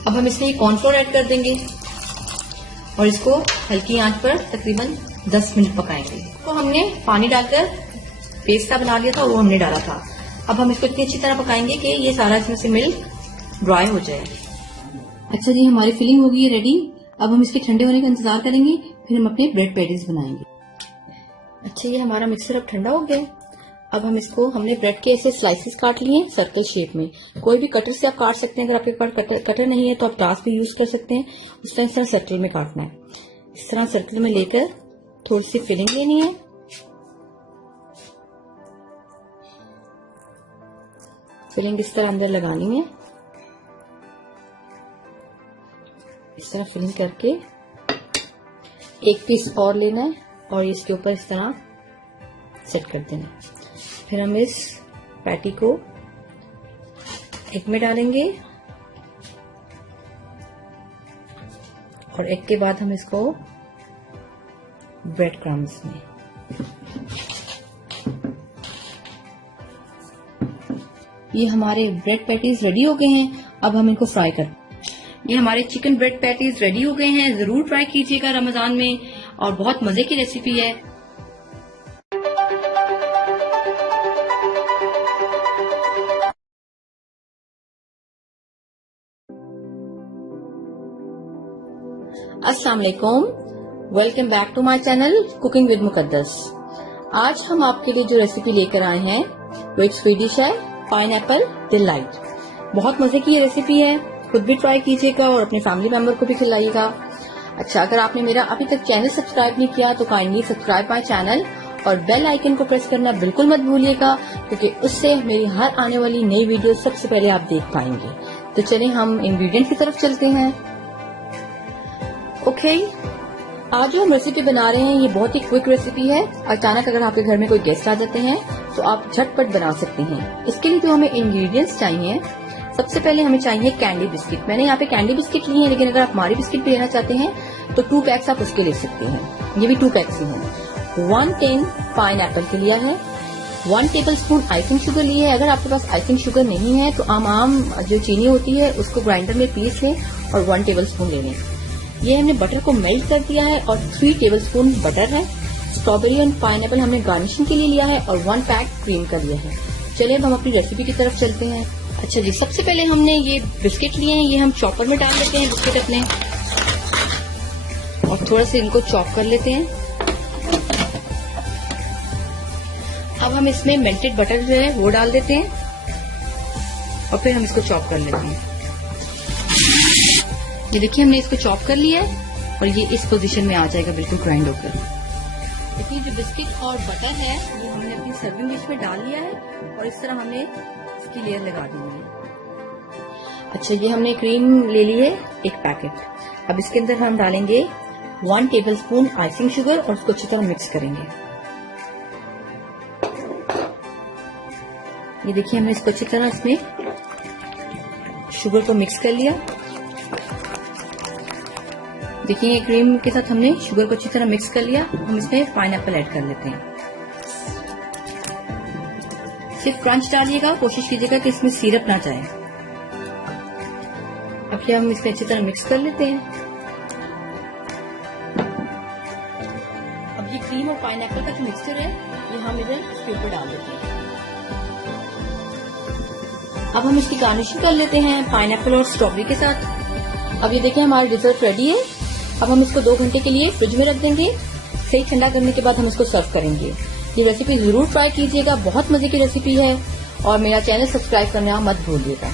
अब हम इसमें कॉर्नफ्लोर ऐड कर देंगे और इसको हल्की आंच पर तकरीबन 10 मिनट पकाएंगे। तो हमने पानी डालकर पेस्ट का बना लिया था और वो हमने डाला था। अब हम इसको इतनी अच्छी तरह पकाएंगे कि ये सारा इसमें से मिल्क ड्राई हो जाए। अच्छा जी, हमारी फिलिंग हो गई है रेडी। अब हम इसके ठंडे होने का इंतजार करेंगे, फिर हम अपने ब्रेड पैटीज बनाएंगे। अच्छा, ये हमारा मिक्सर अब ठंडा हो गया। अब हम इसको, हमने ब्रेड के ऐसे स्लाइसेस काट लिए सर्कल शेप में। कोई भी कटर से आप काट सकते हैं। अगर आपके पास कटर नहीं है तो आप ग्लास भी यूज कर सकते हैं। उस तरह सर्कल में काटना है। इस तरह सर्कल में लेकर थोड़ी सी फिलिंग लेनी है। फिलिंग इस तरह अंदर लगानी है। इस तरह फिलिंग करके एक पीस और लेना है और इसके ऊपर इस तरह सेट कर देना है। फिर हम इस पैटी को एग में डालेंगे और एग के बाद हम इसको ब्रेड क्रम्स में। ये हमारे ब्रेड पैटीज रेडी हो गए हैं। अब हम इनको फ्राई कर। ये हमारे चिकन ब्रेड पैटीज रेडी हो गए हैं। जरूर ट्राई कीजिएगा रमजान में, और बहुत मजे की रेसिपी है। अस्सलाम वालेकुम, welcome back to my channel cooking with Muqaddas. आज हम आपके लिए जो रेसिपी लेकर आए हैं वो एक स्वीट डिश है, पाइनएप्पल डिलाइट। बहुत मजे की ये रेसिपी है, खुद भी ट्राई कीजिएगा और अपने फैमिली मेंबर को भी खिलाइएगा। अच्छा, अगर आपने मेरा अभी तक चैनल सब्सक्राइब नहीं किया तो काइंडली सब्सक्राइब माय चैनल और बेल आइकन को प्रेस करना बिल्कुल मत भूलिएगा, क्योंकि उससे मेरी हर आने वाली नई वीडियो सबसे पहले आप देख पाएंगे। तो चलिए हम इंग्रेडिएंट की तरफ चलते हैं। ओके, आज जो हम रेसिपी बना रहे हैं ये बहुत ही क्विक रेसिपी है। अचानक अगर आपके घर में कोई गेस्ट आ जाते हैं तो आप झटपट बना सकते हैं। इसके लिए जो हमें इंग्रेडिएंट्स चाहिए, सबसे पहले हमें चाहिए कैंडी बिस्किट। मैंने यहाँ पे कैंडी बिस्किट ली है, लेकिन अगर आप मारी बिस्किट भी लेना चाहते हैं तो 2 पैक्स आप उसके ले सकते हैं। ये भी 2 पैक्स ही हैं। 1 टिन पाइनएप्पल के लिया है। 1 टेबल स्पून आइसिंग शुगर ली है। अगर आपके पास आइसिंग शुगर नहीं है तो आम जो चीनी होती है उसको ग्राइंडर में पीस लें और 1 टेबल स्पून ले लें। ये हमने बटर को मेल्ट कर दिया है और 3 टेबल स्पून बटर है। स्ट्रॉबेरी और पाइनएप्पल हमने गार्निशिंग के लिए लिया है और 1 पैक क्रीम का लिया है। चलिए अब हम अपनी रेसिपी की तरफ चलते हैं। अच्छा जी, सबसे पहले हमने ये बिस्किट लिए हैं, ये हम चॉपर में डाल लेते हैं बिस्किट अपने, और थोड़ा सा इनको चॉप कर लेते हैं। अब हम इसमें मेल्टेड बटर जो है वो डाल देते हैं और फिर हम इसको चॉप कर लेते हैं। ये देखिए हमने इसको चॉप कर लिया है और ये इस पोजीशन में आ जाएगा बिल्कुल ग्राइंड होकर। देखिए जो बिस्किट और बटर है ये हमने अपनी सर्विंग डिश में डाल लिया है और इस तरह हमने इसकी लेयर लगा दी है। अच्छा, ये हमने क्रीम ले ली है एक पैकेट। अब इसके अंदर हम डालेंगे 1 टेबलस्पून आइसिंग शुगर और उसको अच्छी तरह मिक्स करेंगे। ये देखिए हमने इसको अच्छी तरह इसमें शुगर को मिक्स कर लिया। देखिए क्रीम के साथ हमने शुगर को अच्छी तरह मिक्स कर लिया। हम इसमें पाइनएप्पल ऐड कर लेते हैं। सिर्फ क्रंच डालिएगा, कोशिश कीजिएगा कि इसमें सिरप ना जाए। अब ये हम इसमें अच्छी तरह मिक्स कर लेते हैं। अब ये क्रीम और पाइनएप्पल का जो मिक्सचर है ये हम इधर इसके ऊपर डाल देते हैं। अब हम इसकी गार्निशिंग कर लेते हैं पाइनएप्पल और स्ट्रॉबेरी के साथ। अब ये देखिए हमारा डिजर्ट रेडी है। अब हम इसको 2 घंटे के लिए फ्रिज में रख देंगे। सही ठंडा करने के बाद हम इसको सर्व करेंगे। ये रेसिपी जरूर ट्राई कीजिएगा, बहुत मजे की रेसिपी है और मेरा चैनल सब्सक्राइब करना मत भूलिएगा।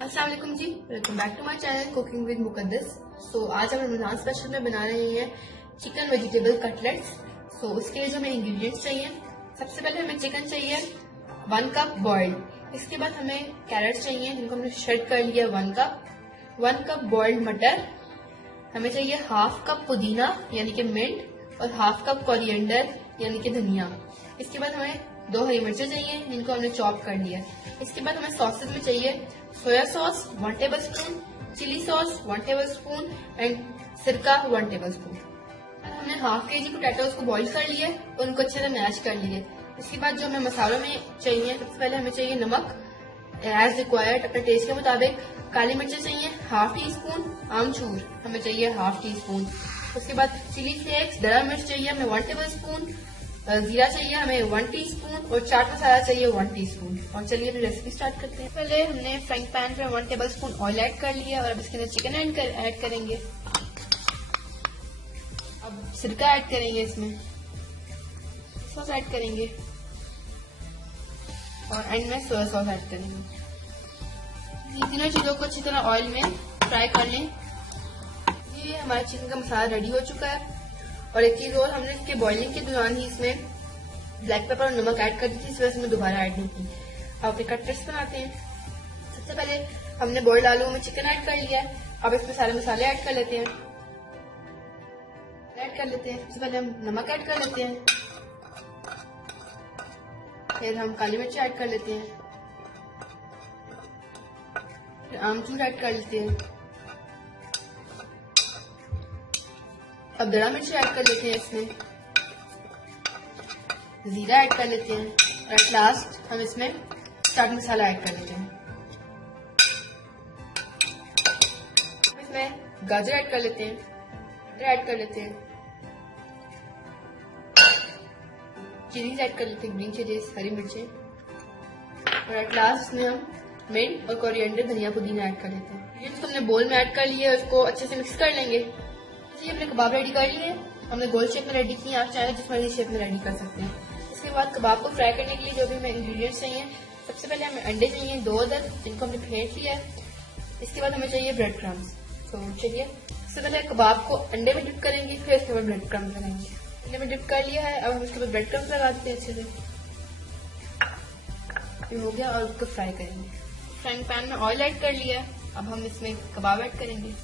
अस्सलाम वालेकुम जी, welcome back to my channel cooking with Muqaddas. So आज हम रमजान स्पेशल में बना रहे हैं चिकन वेजिटेबल कटलेट्स। सो उसके लिए जो हमें इंग्रेडिएंट्स चाहिए, सबसे पहले हमें चिकन चाहिए 1 कप बॉइल्ड। इसके बाद हमें कैरेट्स चाहिए जिनको हमने श्रेड कर लिया 1 कप। 1 कप बॉइल्ड मटर। हमें चाहिए 1/2 कप पुदीना यानी कि मिंट और 1/2 कप कोरिएंडर यानी कि धनिया। इसके बाद हमें 2 हरी मिर्चें चाहिए जिनको हमने चॉप कर लिया। इसके बाद हमें सॉसेज में चाहिए soya sauce 1 tablespoon, chilli sauce 1 tablespoon and सिरका 1 टेबलस्पून। हमने 1/2 kg पोटैटोज को बॉईल कर लिया और उनको अच्छे से मैश कर लिए। इसके बाद जो हमें मसालों में चाहिए, सबसे पहले हमें चाहिए नमक एज रिक्वायर्ड अपने टेस्ट के मुताबिक। काली मिर्चें चाहिए 1/2 टीस्पून, आमचूर हमें चाहिए 1/2 टीस्पून। उसके बाद चिली फ्लेक्स दरा मिर्च चाहिए हमें 1 टेबलस्पून, जीरा चाहिए हमें 1 टीस्पून और चाट मसाला चाहिए 1 टीस्पून। और चलिए अपनी रेसिपी स्टार्ट करते हैं। पहले हमने फ्राइंग पैन पे 1 टेबलस्पून ऑयल ऐड कर लिया और अब इसके अंदर चिकन ऐड करेंगे। अब सिरका ऐड करेंगे, इसमें सॉस ऐड करेंगे और एंड में सोया सॉस ऐड करेंगे। ये तीनों चीजों को अच्छी तरह ऑयल में फ्राई कर लें। ये हमारा चिकन का मसाला रेडी हो चुका है। और एक चीज और, हमने इसके बॉइलिंग के दौरान ही इसमें ब्लैक पेपर और नमक ऐड कर दी थी, इस वजह से मैं दोबारा ऐड नहीं की। अब अपने कटलेट्स बनाते हैं। सबसे पहले हमने बॉइल्ड आलू में चिकन ऐड कर लिया है। अब इसमें सारे मसाले ऐड कर लेते हैं। सबसे पहले हम नमक ऐड कर लेते हैं, फिर हम काली मिर्च ऐड कर लेते हैं, फिर आमचूर ऐड कर लेते हैं। अब दरा मिर्च ऐड कर लेते हैं, इसमें जीरा ऐड कर लेते हैं और एट लास्ट हम इसमें चाट मसाला ऐड कर लेते हैं। इसमें गाजर ऐड कर लेते हैं, टमाटर ऐड कर लेते हैं, चिलीज ऐड कर लेते हैं, ग्रीन चिलीज हरी मिर्चें और एट लास्ट में हम मिंट और कोरिएंडर धनिया पुदीना ऐड कर लेते हैं। ये तो हमने बोल में ऐड कर लिए और इसको अच्छे से मिक्स कर लेंगे। हमने कबाब रेडी कर लिए, हमने गोल शेप में रेडी किए, आप चाहे जिस मर्जी शेप में रेडी कर सकते हैं। इसके बाद कबाब को फ्राई करने के लिए जो भी हमें इंग्रेडिएंट्स चाहिए, सबसे पहले हमें अंडे चाहिए 2 अदद जिनको हमने फेंट लिया है। इसके बाद हमें चाहिए ब्रेड क्रम्स। तो चलिए सबसे पहले कबाब को अंडे में डिप करेंगे, फिर इसके बाद ब्रेड क्रम्स लगाएंगे। अंडे में डिप कर लिया है, अब हम इसके बाद ब्रेड क्रम्स लगा देते हैं अच्छे से। ये हो गया और उसको फ्राई करेंगे। फ्राइंग पैन में ऑयल ऐड कर लिया है, अब हम इसमें कबाब ऐड करेंगे।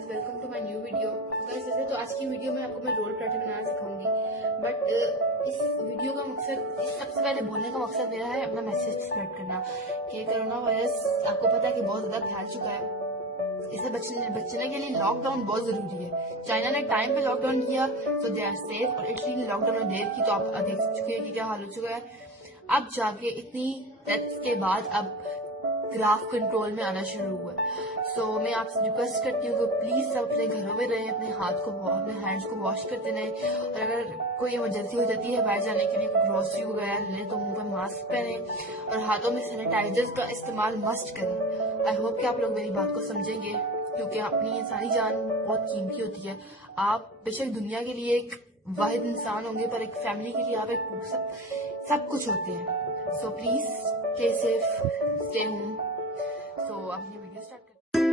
Guys, welcome to my new video. Guys, वैसे तो आज की वीडियो में आपको मैं रोल पराठे बनाना सिखाऊंगी, बट इस वीडियो का मकसद, सबसे पहले बोलने का मकसद मेरा है अपना मैसेज स्प्रेड करना कि कोरोना वायरस आपको पता है कि बहुत ज्यादा फैल चुका है। इससे बचने के लिए लॉकडाउन बहुत जरूरी है। चाइना ने टाइम पे लॉकडाउन किया तो दे आर सेफ, और इटली ने लॉकडाउन देर की तो आप देख चुके हैं कि क्या हाल हो चुका है। अब जाके इतनी डेथ्स के बाद अब ग्राफ कंट्रोल में आना शुरू हुआ है। सो मैं आपसे रिक्वेस्ट करती हूँ कि प्लीज सब अपने घरों में रहें, अपने हैंड्स को वॉश करते रहें, और अगर कोई इमरजेंसी हो जाती है बाहर जाने के लिए, ग्रोसरी वगैरह लें, तो मुंह पर मास्क पहने और हाथों में सैनिटाइजर्स का इस्तेमाल मस्ट करें। आई होप कि आप लोग मेरी बात को समझेंगे, क्योंकि अपनी इंसानी जान बहुत कीमती होती है। आप बेशक दुनिया के लिए एक वाहिद इंसान होंगे, पर एक फैमिली के लिए आप एक सब कुछ होते हैं। So please stay safe, stay home. So अपनी वीडियो स्टार्ट करते हैं।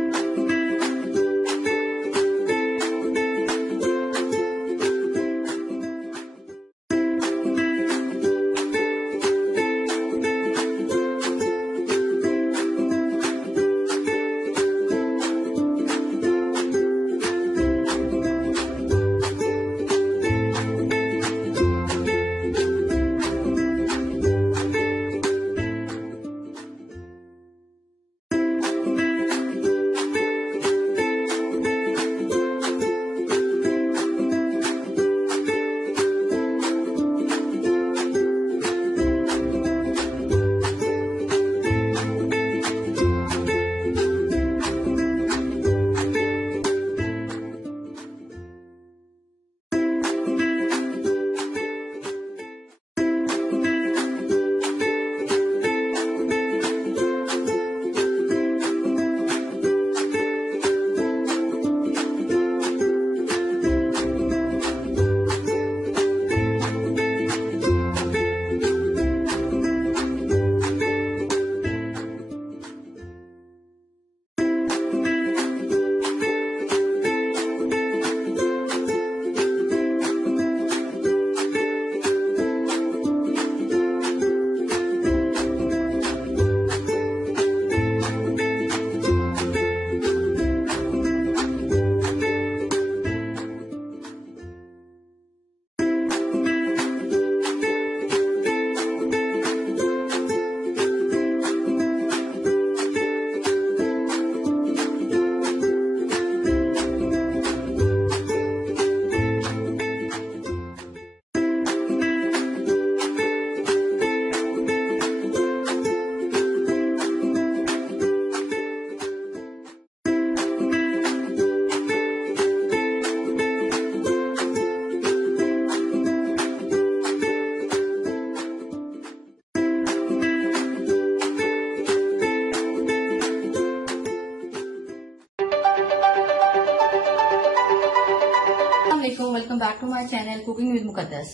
Welcome back to my channel cooking with Muqaddas.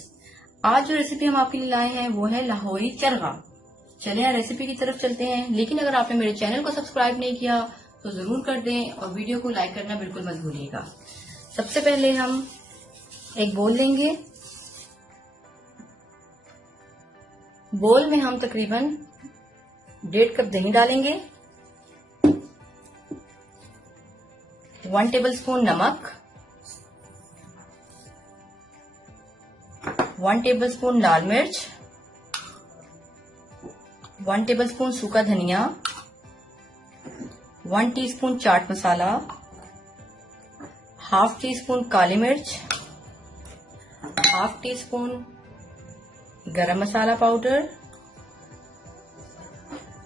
आज जो रेसिपी हम आपके लिए लाए हैं वो है लाहौरी चरगा। चलिए रेसिपी की तरफ चलते हैं, लेकिन अगर आपने मेरे चैनल को सब्सक्राइब नहीं किया तो जरूर कर दें और वीडियो को लाइक करना बिल्कुल मत भूलिएगा। सबसे पहले हम एक बोल लेंगे। बोल में हम तकरीबन 1.5 कप दही डालेंगे, 1 टेबलस्पून नमक, 1 टेबलस्पून लाल मिर्च, 1 टेबलस्पून सूखा धनिया, 1 teaspoon chaat masala, half tea spoon काली मिर्च, हाफ टी स्पून गरम मसाला पाउडर,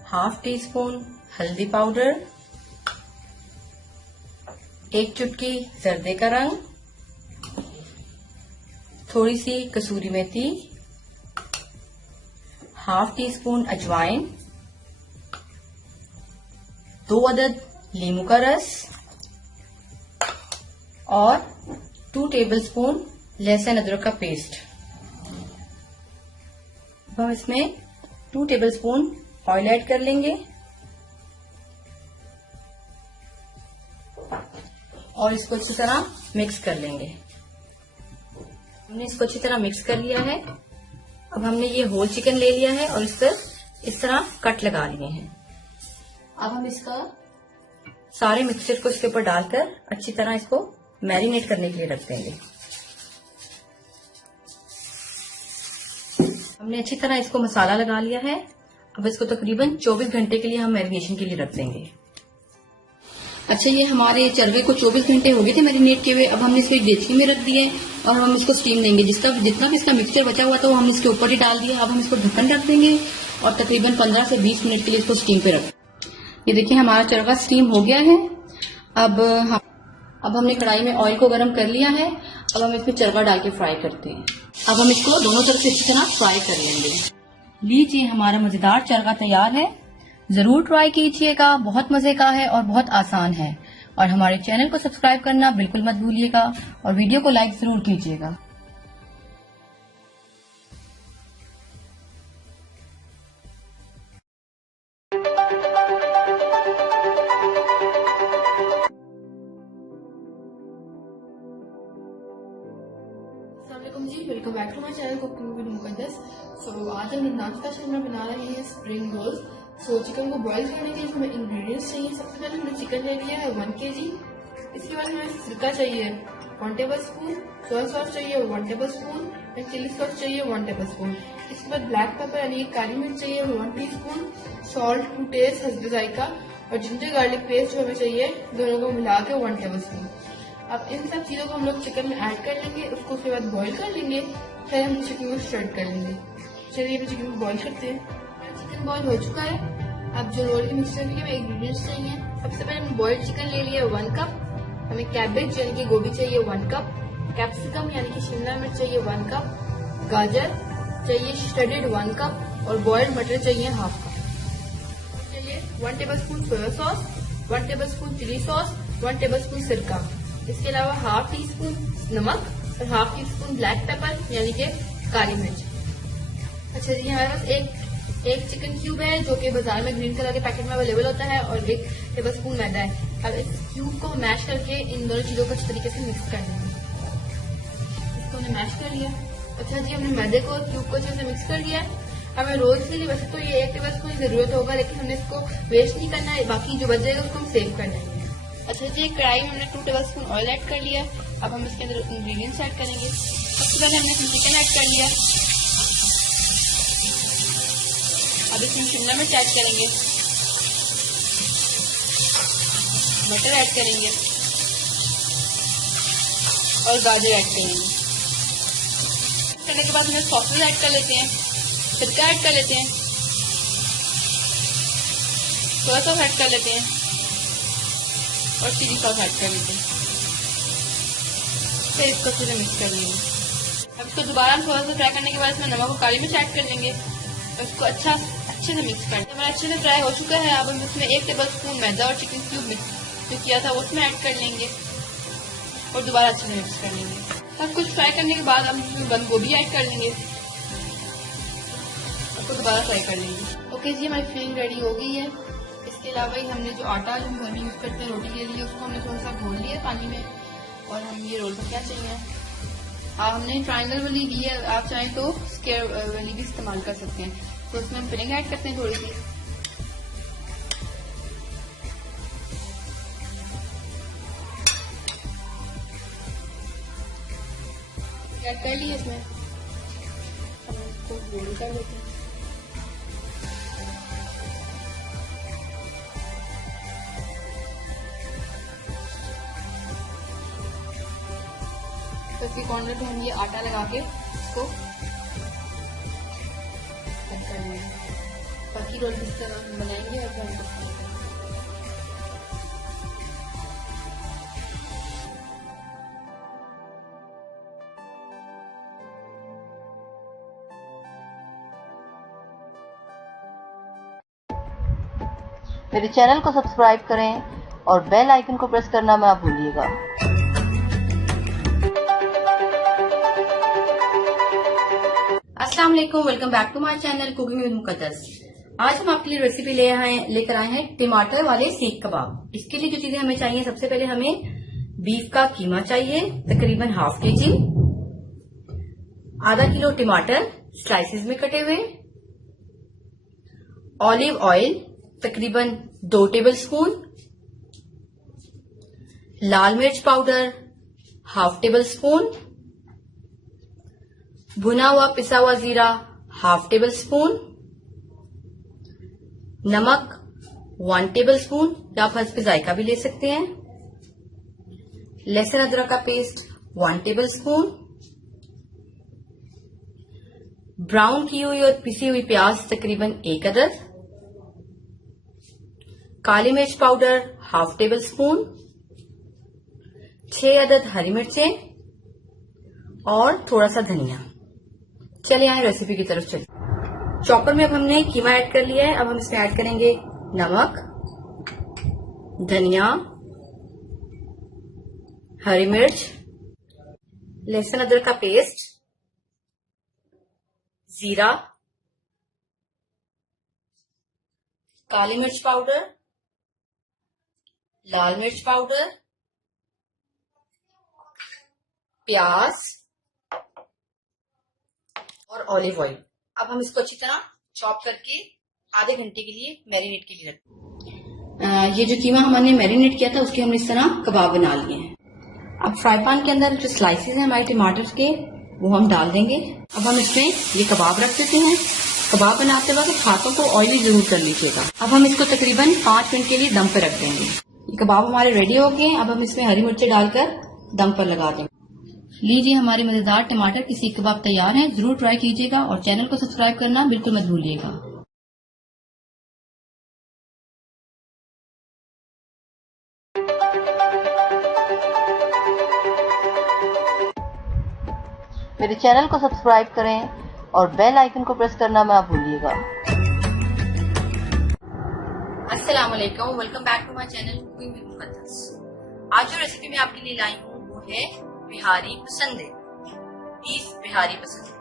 हाफ टी स्पून हल्दी पाउडर, 1 चुटकी जर्दे का रंग, थोड़ी सी कसूरी मेथी, हाफ टी स्पून अजवाइन, 2 अदद नींबू का रस और 2 टेबलस्पून लहसुन अदरक का पेस्ट। अब हम इसमें 2 टेबलस्पून ऑयल ऐड कर लेंगे और इसको अच्छी तरह मिक्स कर लेंगे। हमने इसको अच्छी तरह मिक्स कर लिया है। अब हमने ये होल चिकन ले लिया है और इस पर इस तरह कट लगा लिए हैं। अब हम इसका सारे मिक्सचर को इसके ऊपर डालकर अच्छी तरह इसको मैरिनेट करने के लिए रख देंगे। हमने अच्छी तरह इसको मसाला लगा लिया है। अब इसको तकरीबन 24 घंटे के लिए हम मैरिनेशन के लिए रख देंगे। अच्छा, ये हमारे चरवे को 24 घंटे हो गए थे मैरिनेट किए हुए। अब हमने इसको एक डेचकी में रख दिए और हम इसको स्टीम देंगे। जितना भी इसका मिक्सचर बचा हुआ था वो हम इसके ऊपर ही डाल दिया। अब हम इसको ढक्कन रख देंगे और तकरीबन 15 से 20 मिनट के लिए इसको स्टीम पे रख। ये देखिए हमारा चरवा स्टीम हो गया है। अब हमने कढ़ाई में ऑयल को गर्म कर लिया है। अब हम इसमें चरवा डाल के फ्राई करते हैं। अब हम इसको दोनों तरफ से अच्छी तरह फ्राई कर लेंगे। लीजिए हमारा मजेदार चरवा तैयार है। जरूर ट्राई कीजिएगा, बहुत मजे का है और बहुत आसान है। और हमारे चैनल को सब्सक्राइब करना बिल्कुल मत भूलिएगा और वीडियो को लाइक जरूर कीजिएगा। अस्सलामुअलैकुम जी, welcome back to my channel cooking with Muqaddas. So आज हम नाश्ता शर्मा बना रहे हैं स्प्रिंग रोल्स। सो चिकन को बॉईल करने के लिए हमें इंग्रेडिएंट्स चाहिए। सबसे पहले हमने चिकन ले लिया है 1 kg। इसके बाद हमें सिरका चाहिए 1 टेबल स्पून, सोया सॉस चाहिए 1 tablespoon and chilli sauce चाहिए 1 टेबल स्पून। इसके बाद ब्लैक पेपर यानी काली मिर्च चाहिए 1 टीस्पून, सॉल्ट टू टेस्ट हस्ब जायका और जिंजर गार्लिक पेस्ट जो हमें चाहिए दोनों को मिला के 1 टेबल स्पून। अब इन सब चीजों को हम लोग चिकन में ऐड कर लेंगे, उसको उसके बाद बॉईल कर लेंगे, फिर हम चिकन को स्टर्ट कर लेंगे। चलिए चिकन को बॉईल करते हैं। चिकन बॉईल हो चुका है। अब जो रोल के मिक्सचर के लिए इंग्रेडिएंट्स चाहिए, सबसे पहले हमने बॉइल्ड चिकन ले लिया 1 कप। हमें कैबेज यानी कि गोभी चाहिए 1 कप, कैप्सिकम यानी कि शिमला मिर्च चाहिए 1 कप, गाजर चाहिए स्टडेड 1 कप और बॉइल्ड मटर चाहिए 1/2 कप। चलिए 1 tablespoon soya sauce, 1 tablespoon chilli sauce, 1 tablespoon सिरका, इसके अलावा 1/2 टीस्पून नमक और 1/2 टीस्पून ब्लैक पेपर यानी कि काली मिर्च। अच्छा जी, हमारे पास एक चिकन क्यूब है जो कि बाजार में ग्रीन कलर के पैकेट में अवेलेबल होता है और 1 टेबल स्पून मैदा है। अब इस क्यूब को मैश करके इन दोनों चीजों को अच्छी तरीके से मिक्स कर लेंगे। इसको हमने मैश कर लिया। अच्छा जी, हमने मैदे को क्यूब को अच्छे से मिक्स कर लिया। हमें रोल्स के लिए वैसे तो ये 1 टेबल स्पून की जरूरत होगा, लेकिन हमने इसको वेस्ट नहीं करना है, बाकी जो बच जाएगा उसको हम सेव कर लेंगे। अच्छा जी, कढ़ाई में हमने 2 टेबल स्पून ऑयल ऐड कर लिया। अब हम इसके अंदर इंग्रेडिएंट्स ऐड करेंगे। सबसे पहले हमने इसमें चिकन ऐड कर लिया। अब इसमें शिमला मिर्च ऐड करेंगे, मटर ऐड करेंगे और गाजर ऐड करेंगे। करने के बाद हमें सॉसेज ऐड कर लेते हैं, सिरका ऐड कर लेते हैं, सोया सॉस ऐड कर लेते हैं और चिली सॉस ऐड कर लेते हैं। फिर इसको अच्छे से मिक्स कर लेंगे। अब इसको दोबारा हम थोड़ा सा फ्राई करने के बाद इसमें नमक और काली मिर्च ऐड कर लेंगे और इसको अच्छे से मिक्स कर लेंगे। हमारा अच्छे से फ्राई हो चुका है। अब हम इसमें 1 टेबल स्पून मैदा और चिकन क्यूब मिक्स जो किया था उसमें ऐड कर लेंगे और दोबारा अच्छे से मिक्स कर लेंगे। सब कुछ फ्राई करने के बाद हम इसमें बंद गोभी ऐड कर लेंगे, उसको दोबारा फ्राई कर लेंगे। ओके जी, हमारी फिलिंग रेडी हो गई है। इसके अलावा ही हमने जो आटा जो हम घर में यूज करते हैं रोटी के लिए, उसको हमने थोड़ा सा घोल लिया पानी में और हम ये रोल पर क्या चाहिए। हमने ट्रायंगल वाली ली है, आप चाहें तो स्क्वायर वाली भी इस्तेमाल कर सकते हैं। तो उसमें हम फिलिंग ऐड करते हैं थोड़ी सी। ऐड कर ली इसमें, हम इसको गोल कर लेते हैं। तो इसके कॉर्नर पे हम ये आटा लगा के इसको कट कर लेंगे। बाकी रोल किस तरह हम बनाएंगे और हम मेरे चैनल को सब्सक्राइब करें और बेल आइकन को प्रेस करना मत भूलिएगा। अस्सलाम वालेकुम, welcome back to my channel cooking with Muqaddas. आज हम आपके लिए रेसिपी लेकर आए हैं टमाटर वाले सीख कबाब। इसके लिए जो चीजें हमें चाहिए, सबसे पहले हमें बीफ का कीमा चाहिए तकरीबन 1/2 kg, आधा किलो टमाटर स्लाइसेस में कटे हुए, ऑलिव ऑयल तकरीबन 2 टेबल स्पून, लाल मिर्च पाउडर हाफ टेबल स्पून, भुना हुआ पिसा हुआ जीरा हाफ टेबल स्पून, नमक 1 टेबल स्पून या आप हंस पे जायका भी ले सकते हैं, लहसुन अदरक का पेस्ट 1 टेबल स्पून, ब्राउन की हुई और पिसी हुई प्याज तकरीबन 1 अदद, काली मिर्च पाउडर हाफ टेबल स्पून, 6 अदद हरी मिर्चें और थोड़ा सा धनिया। चलिए आए रेसिपी की तरफ चलिए। चॉपर में अब हमने कीमा ऐड कर लिया है। अब हम इसमें ऐड करेंगे नमक, धनिया, हरी मिर्च, लहसुन अदरक का पेस्ट, जीरा, काली मिर्च पाउडर, लाल मिर्च पाउडर, प्याज और ऑलिव ऑयल। अब हम इसको अच्छी तरह चॉप करके आधे घंटे के लिए मैरिनेट के लिए रखें। ये जो कीमा हमने मैरिनेट किया था उसके हमने इस तरह कबाब बना लिए हैं। अब फ्राई पैन के अंदर जो स्लाइसेस हैं हमारे टमाटर के वो हम डाल देंगे। अब हम इसमें ये कबाब रख देते हैं। कबाब बनाते वक्त हाथों को ऑयली जरूर कर लीजिएगा। अब हम इसको तकरीबन 5 मिनट के लिए दम पर रख देंगे। ये कबाब हमारे रेडी हो गए। अब हम इसमें हरी मिर्चें डालकर दम पर लगा देंगे। लीजिए हमारे मजेदार टमाटर की सीख कबाब तैयार हैं। जरूर ट्राई कीजिएगा और चैनल को सब्सक्राइब करना बिल्कुल मत भूलिएगा। मेरे चैनल को सब्सक्राइब करें और बेल आइकन को प्रेस करना मत भूलिएगा। अस्सलाम वालेकुम, welcome back to my channel cooking with Muqaddas. आज जो रेसिपी मैं आपके लिए लाई हूँ वो है बिहारी पसंद है, बीफ बिहारी पसंद है।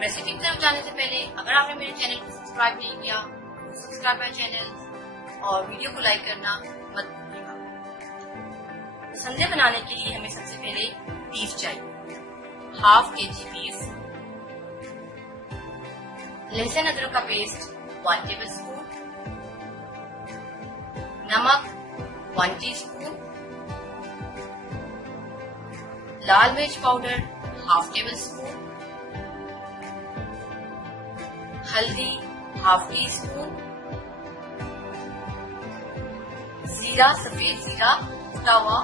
रेसिपी की तरफ जाने से पहले अगर आपने मेरे चैनल को सब्सक्राइब नहीं किया तो सब्सक्राइब माय चैनल और वीडियो को लाइक करना मत भूलिएगा। पसंदे बनाने के लिए हमें सबसे पहले बीफ चाहिए, हाफ kg बीफ, लहसुन अदरक का पेस्ट 1 टेबल स्पून, नमक 1 टीस्पून, लाल मिर्च पाउडर हाफ टेबल स्पून, हल्दी हाफ टी स्पून, जीरा सफेद जीरा कुटा हुआ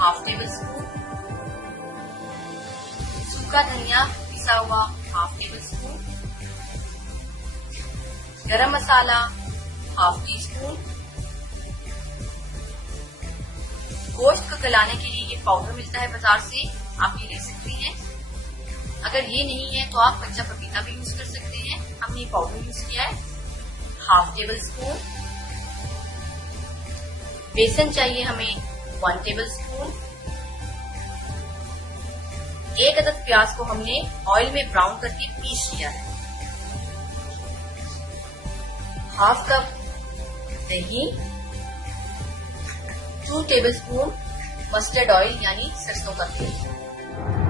हाफ टेबल स्पून, सूखा धनिया पिसा हुआ हाफ टेबल स्पून, गरम मसाला हाफ टी स्पून। गोश्त को गलाने के लिए ये पाउडर मिलता है बाजार से, आप ये ले सकते हैं। अगर ये नहीं है तो आप कच्चा पपीता भी यूज कर सकते हैं। हमने ये पाउडर यूज किया है हाफ टेबल स्पून। बेसन चाहिए हमें 1 टेबल स्पून। 1 अदद प्याज को हमने ऑयल में ब्राउन करके पीस लिया है। हाफ कप दही, 2 टेबल स्पून मस्टर्ड ऑयल यानी सरसों का तेल।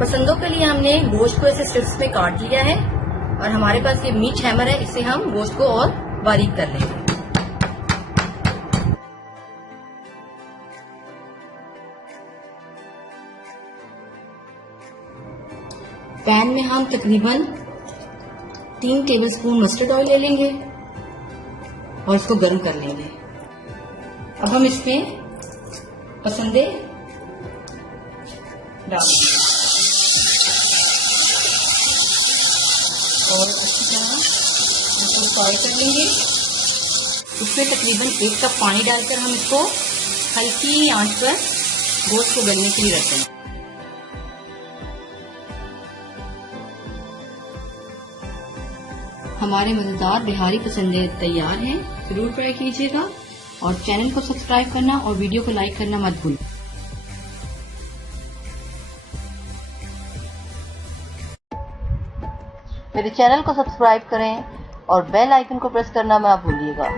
पसंदों के लिए हमने गोश्त को ऐसे स्ट्रिप्स में काट लिया है और हमारे पास ये मीट हैमर है, इससे हम गोश्त को और बारीक कर लेंगे। पैन में हम तकरीबन 3 टेबल स्पून मस्टर्ड ऑयल ले लेंगे और इसको गर्म कर लेंगे। अब हम इसमें पसंदे डालेंगे और अच्छी तरह इसको फ्राई कर लेंगे। इसमें तकरीबन 1 कप पानी डालकर हम इसको हल्की आंच पर गोश्त को गलने के लिए रख देंगे। हमारे मजेदार बिहारी पसंदे तैयार हैं। जरूर ट्राई कीजिएगा और चैनल को सब्सक्राइब करना और वीडियो को लाइक करना मत भूलिए। मेरे चैनल को सब्सक्राइब करें और बेल आइकन को प्रेस करना मत भूलिएगा।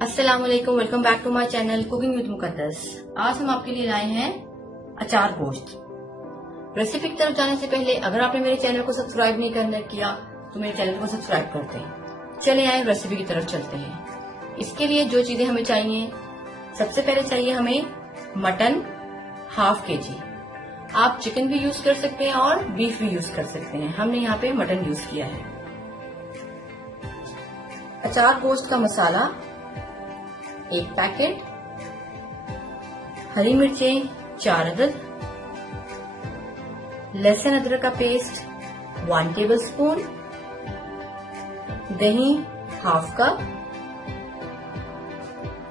अस्सलाम वालेकुम, welcome back to my channel cooking with Muqaddas. आज हम आपके लिए लाए हैं अचार गोश्त। रेसिपी की तरफ जाने से पहले अगर आपने मेरे चैनल को सब्सक्राइब नहीं किया तो मेरे चैनल को सब्सक्राइब कर दें चले आए रेसिपी की तरफ चलते हैं। इसके लिए जो चीजें हमें चाहिए, सबसे पहले चाहिए हमें मटन हाफ केजी। आप चिकन भी यूज कर सकते हैं और बीफ भी यूज कर सकते हैं। हमने यहाँ पे मटन यूज किया है। अचार गोश्त का मसाला 1 पैकेट, हरी मिर्चें 4 अदद, लहसुन अदरक का पेस्ट 1 टेबलस्पून, दही हाफ कप,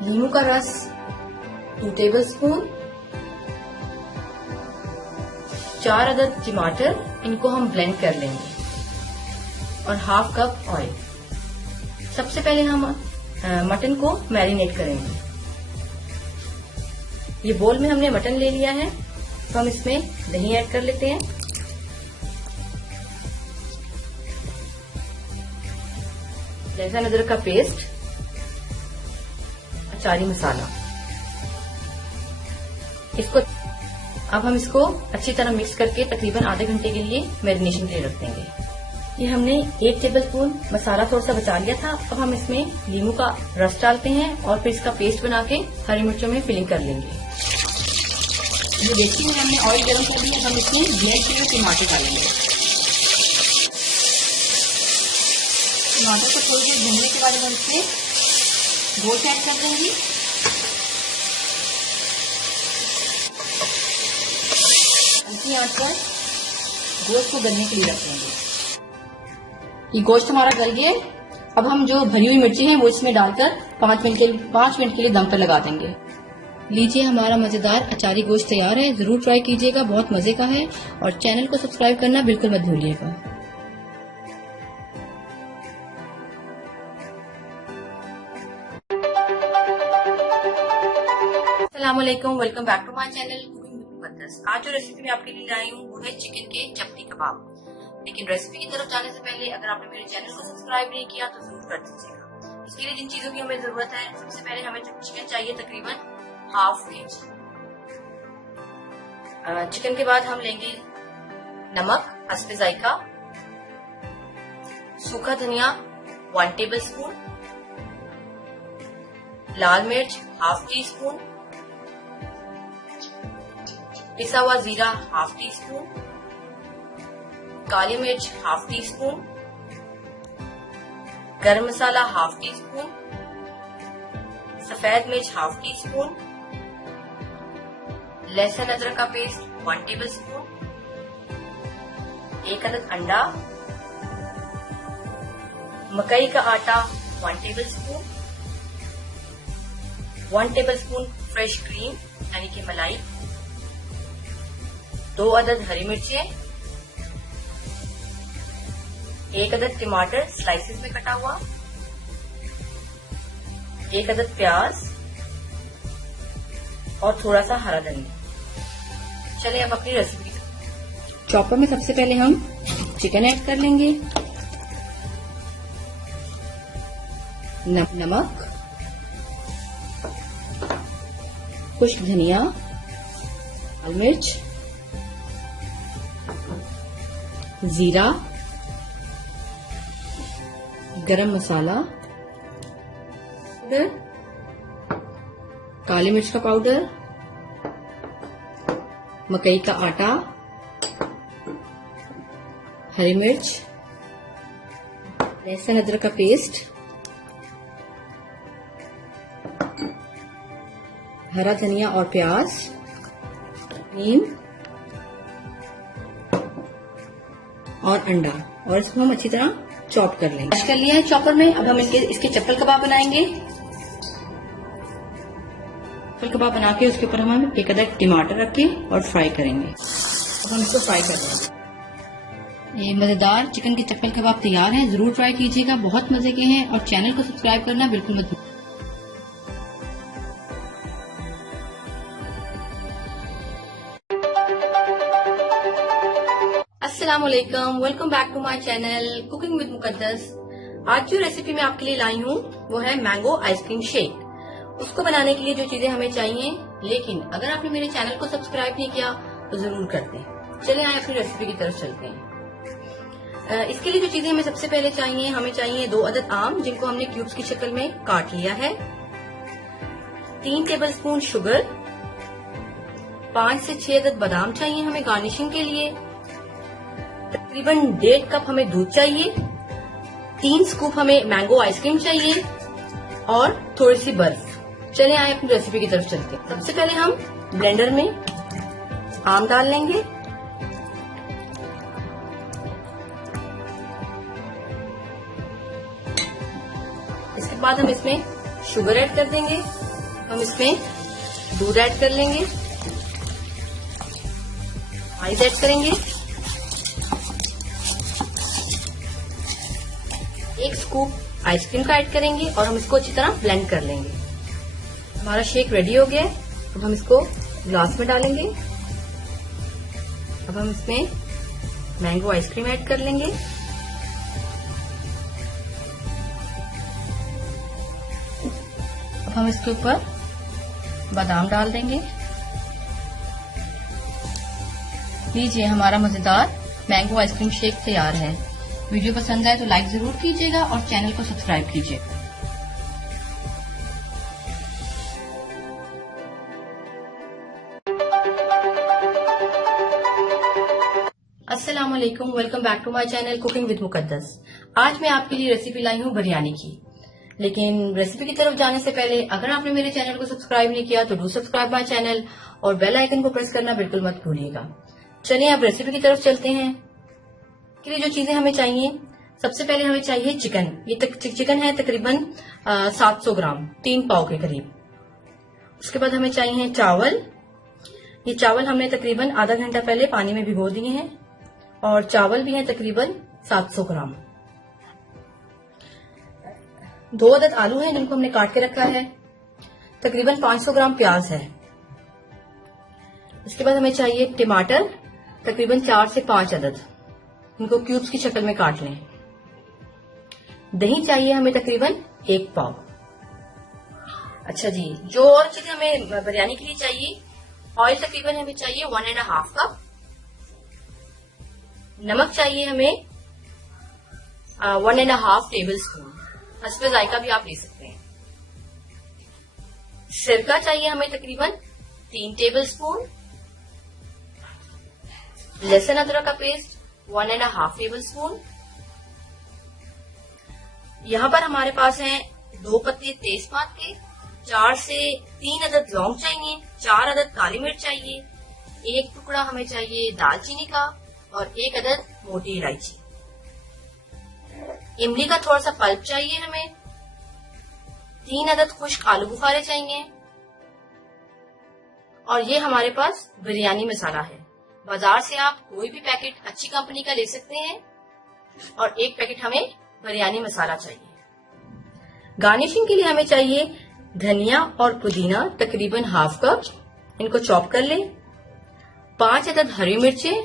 नींबू का रस 2 टेबलस्पून, 4 अदद टमाटर, इनको हम ब्लेंड कर लेंगे, और हाफ कप ऑयल। सबसे पहले हम मटन को मैरिनेट करेंगे। ये बोल में हमने मटन ले लिया है, तो हम इसमें दही ऐड कर लेते हैं। लहसुन अदरक का पेस्ट, अचारी मसाला, अब हम इसको अच्छी तरह मिक्स करके तकरीबन आधे घंटे के लिए मैरिनेशन के लिए रख देंगे। ये हमने 1 टेबलस्पून मसाला थोड़ा सा बचा लिया था। अब हम इसमें नींबू का रस डालते हैं और फिर इसका पेस्ट बना के हरी मिर्चों में फिलिंग कर लेंगे। ये देखिए हमने ऑयल गर्म कर दिया। हम इसमें ब्लेंड किए हुए टमाटर डालेंगे। टमाटर को थोड़ी देर भूनने के बाद हम इसमें गोश्त ऐड कर देंगे। हल्की आंच पर गोश्त को गलने के लिए रख देंगे। ये गोश्त हमारा गल गया। अब हम जो भरी हुई मिर्ची है वो इसमें डालकर 5 मिनट के लिए दम पर लगा देंगे। लीजिए, हमारा मजेदार अचारी गोश्त तैयार है। जरूर ट्राई कीजिएगा, बहुत मजे का है। और चैनल को सब्सक्राइब करना बिल्कुल मत भूलिएगा। अस्सलाम वालेकुम, welcome back to my channel cooking with Muqaddas. आज जो रेसिपी मैं आपके लिए लाई हूँ वो है चिकन के चपटी कबाब। लेकिन रेसिपी की तरफ जाने से पहले अगर आपने मेरे चैनल को सब्सक्राइब नहीं किया तो जरूर कर दीजिएगा। इसके लिए जिन चीजों की हमें जरूरत है, सबसे पहले हमें चिकन चाहिए तकरीबन हाफ केजी। चिकन के बाद हम लेंगे नमक हस्बे जायका, सूखा धनिया 1 टेबलस्पून, लाल मिर्च हाफ टी स्पून, पिसा हुआ जीरा हाफ टी स्पून, काली मिर्च हाफ टी स्पून, गरम मसाला हाफ टी स्पून, सफेद मिर्च हाफ टी स्पून, लहसुन अदरक का पेस्ट 1 टेबलस्पून, 1 अदद अंडा, मकई का आटा 1 टेबलस्पून, 1 टेबलस्पून फ्रेश क्रीम यानी कि मलाई, 2 अदद हरी मिर्चें, 1 अदद टमाटर स्लाइसेस में कटा हुआ, 1 अदद प्याज और थोड़ा सा हरा धनिया। चलिए अब अपनी रेसिपी चॉपर में सबसे पहले हम चिकन ऐड कर लेंगे। नमक, खुश्क धनिया, लाल मिर्च, जीरा, गरम मसाला, काली मिर्च का पाउडर, मकई का आटा, हरी मिर्च, लहसुन अदरक का पेस्ट, हरा धनिया और प्याज, नीम और अंडा, और इसको हम अच्छी तरह चॉप कर लेंगे। मैश कर लिया है चॉपर में। अब हम इसके चप्पल कबाब बनाएंगे। चप्पल कबाब बना के उसके ऊपर हम 1 अदद टमाटर रख के और फ्राई करेंगे। अब हम इसको फ्राई कर लेंगे। ये मजेदार चिकन के चप्पल कबाब तैयार है। जरूर ट्राई कीजिएगा, बहुत मजे के हैं। और चैनल को सब्सक्राइब करना बिल्कुल मत भूलिएगा। अस्सलाम वालेकुम, welcome back to my channel cooking with Muqaddas. आज जो रेसिपी मैं आपके लिए लाई हूँ वो है मैंगो आइसक्रीम शेक। उसको बनाने के लिए जो चीजें हमें चाहिए, लेकिन अगर आपने मेरे चैनल को सब्सक्राइब नहीं किया तो जरूर कर दें। चलिए आए अपनी रेसिपी की तरफ चलते हैं। इसके लिए जो चीजें हमें सबसे पहले चाहिए, हमें चाहिए 2 अदद आम जिनको हमने क्यूब्स की शक्ल में काट लिया है, 3 टेबलस्पून शुगर, 5 से 6 अदद बादाम चाहिए हमें गार्निशिंग के लिए, तकरीबन 1.5 कप हमें दूध चाहिए, 3 स्कूप हमें मैंगो आइसक्रीम चाहिए और थोड़ी सी बर्फ। चलिए आए अपनी रेसिपी की तरफ चलते हैं। सबसे पहले हम ब्लेंडर में आम डाल लेंगे, इसके बाद हम इसमें शुगर ऐड कर देंगे, हम इसमें दूध ऐड कर लेंगे, आइस ऐड करेंगे, 1 स्कूप आइसक्रीम का ऐड करेंगे और हम इसको अच्छी तरह ब्लेंड कर लेंगे। हमारा शेक रेडी हो गया है। अब हम इसको ग्लास में डालेंगे। अब हम इसमें मैंगो आइसक्रीम ऐड कर लेंगे, अब हम इसके ऊपर बादाम डाल देंगे। लीजिए, हमारा मजेदार मैंगो आइसक्रीम शेक तैयार है। वीडियो पसंद आए तो लाइक जरूर कीजिएगा और चैनल को सब्सक्राइब कीजिएगा। अस्सलाम वालेकुम, welcome back to my channel cooking with Muqaddas. आज मैं आपके लिए रेसिपी लाई हूँ बिरयानी की। लेकिन रेसिपी की तरफ जाने से पहले अगर आपने मेरे चैनल को सब्सक्राइब नहीं किया तो डू सब्सक्राइब माय चैनल और बेल आइकन को प्रेस करना बिल्कुल मत भूलिएगा। चलिए अब रेसिपी की तरफ चलते हैं। इसके लिए जो चीजें हमें चाहिए, सबसे पहले हमें चाहिए चिकन। ये चिकन है तकरीबन 700 ग्राम, 3 पाव के करीब। उसके बाद हमें चाहिए चावल। ये चावल हमने तकरीबन आधा घंटा पहले पानी में भिगो दिए हैं और चावल भी है तकरीबन 700 ग्राम। 2 अदद आलू हैं जिनको हमने काट के रखा है, तकरीबन 500 ग्राम प्याज है। उसके बाद हमें चाहिए टमाटर, तकरीबन 4 से 5 अदद, इनको क्यूब्स की शक्ल में काट लें। दही चाहिए हमें तकरीबन 1 पाव। अच्छा जी, जो और चीजें हमें बिरयानी के लिए चाहिए, ऑयल तकरीबन हमें चाहिए 1.5 कप, नमक चाहिए हमें 1.5 टेबल स्पून, हस्बे जायका भी आप ले सकते हैं। सिरका चाहिए हमें तकरीबन 3 टेबल स्पून, लहसुन अदरक का पेस्ट 1.5 टेबल स्पून। यहाँ पर हमारे पास हैं 2 पत्ते तेजपात के, 4 से 3 अदद लौंग चाहिए, 4 अदद काली मिर्च चाहिए, 1 टुकड़ा हमें चाहिए दालचीनी का और 1 अदद मोटी इलायची। इमली का थोड़ा सा पल्प चाहिए हमें, 3 अदद खुश्क आलू बुखारे चाहिए और ये हमारे पास बिरयानी मसाला है। बाजार से आप कोई भी पैकेट अच्छी कंपनी का ले सकते हैं और 1 पैकेट हमें बिरयानी मसाला चाहिए। गार्निशिंग के लिए हमें चाहिए धनिया और पुदीना तकरीबन 1/2 कप, इनको चॉप कर लें, 5 अदद हरी मिर्चें,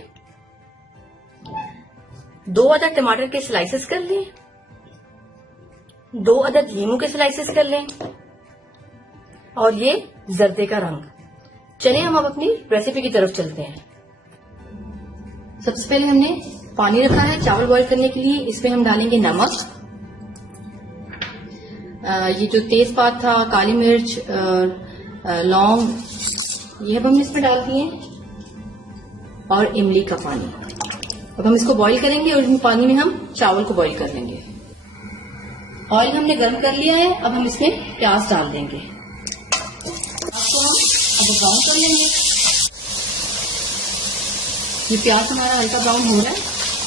2 अदद टमाटर के स्लाइसेस कर लें, 2 अदद लीमू के स्लाइसेस कर लें और ये जर्दे का रंग। चलिए हम अब अपनी रेसिपी की तरफ चलते हैं। सबसे पहले हमने पानी रखा है चावल बॉईल करने के लिए। इसमें हम डालेंगे नमक, ये जो तेजपात था, काली मिर्च, लौंग, ये अब हमने इसमें डाल दिए और इमली का पानी। अब हम इसको बॉईल करेंगे और इस पानी में हम चावल को बॉईल कर लेंगे। ऑयल हमने गर्म कर लिया है, अब हम इसमें प्याज डाल देंगे। इसको हम अब ब्राउन कर लेंगे। ये प्याज हमारा हल्का ब्राउन हो रहा है।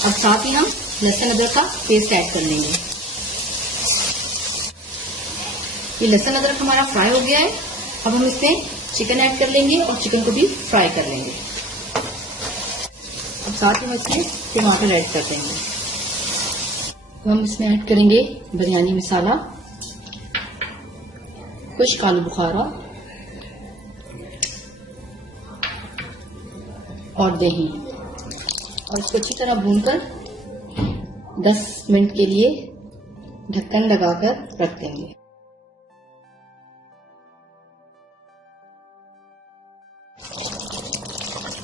अब साथ ही हम लहसुन अदरक का पेस्ट ऐड कर लेंगे। ये लहसुन अदरक हमारा फ्राई हो गया है। अब हम इसमें चिकन ऐड कर लेंगे और चिकन को भी फ्राई कर लेंगे। अब साथ ही हम इसमें टमाटर ऐड कर देंगे। हम इसमें ऐड करेंगे बिरयानी मसाला, खुश्क आलू बुखारा और दही और इसको अच्छी तरह भूनकर 10 मिनट के लिए ढक्कन लगाकर रख देंगे।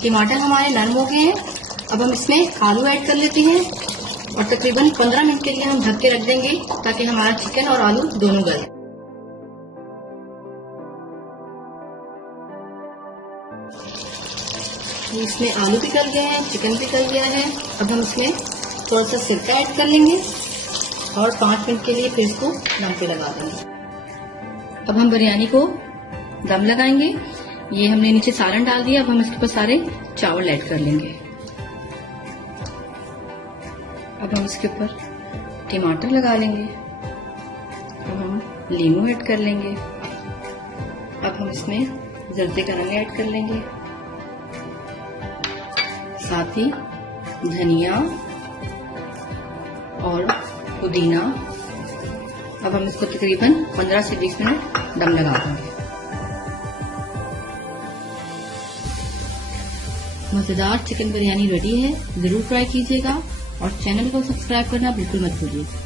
टमाटर हमारे नरम हो गए हैं। अब हम इसमें आलू ऐड कर लेते हैं और तकरीबन 15 मिनट के लिए हम ढक के रख देंगे ताकि हमारा चिकन और आलू दोनों गले। इसमें आलू भी गल गए हैं, चिकन भी गल गया है। अब हम इसमें थोड़ा सा सिरका ऐड कर लेंगे और 5 मिनट के लिए फिर इसको दम पे लगा देंगे। अब हम बिरयानी को दम लगाएंगे। ये हमने नीचे सालन डाल दिया। अब हम इसके ऊपर सारे चावल ऐड कर लेंगे। अब हम इसके ऊपर टमाटर लगा लेंगे। अब हम लीमू ऐड कर लेंगे। अब हम इसमें जर्दे का रंग ऐड कर लेंगे, साथ ही धनिया और पुदीना। अब हम इसको तकरीबन 15 से 20 मिनट दम लगा देंगे। मजेदार चिकन बिरयानी रेडी है। जरूर ट्राई कीजिएगा और चैनल को सब्सक्राइब करना बिल्कुल मत भूलिएगा।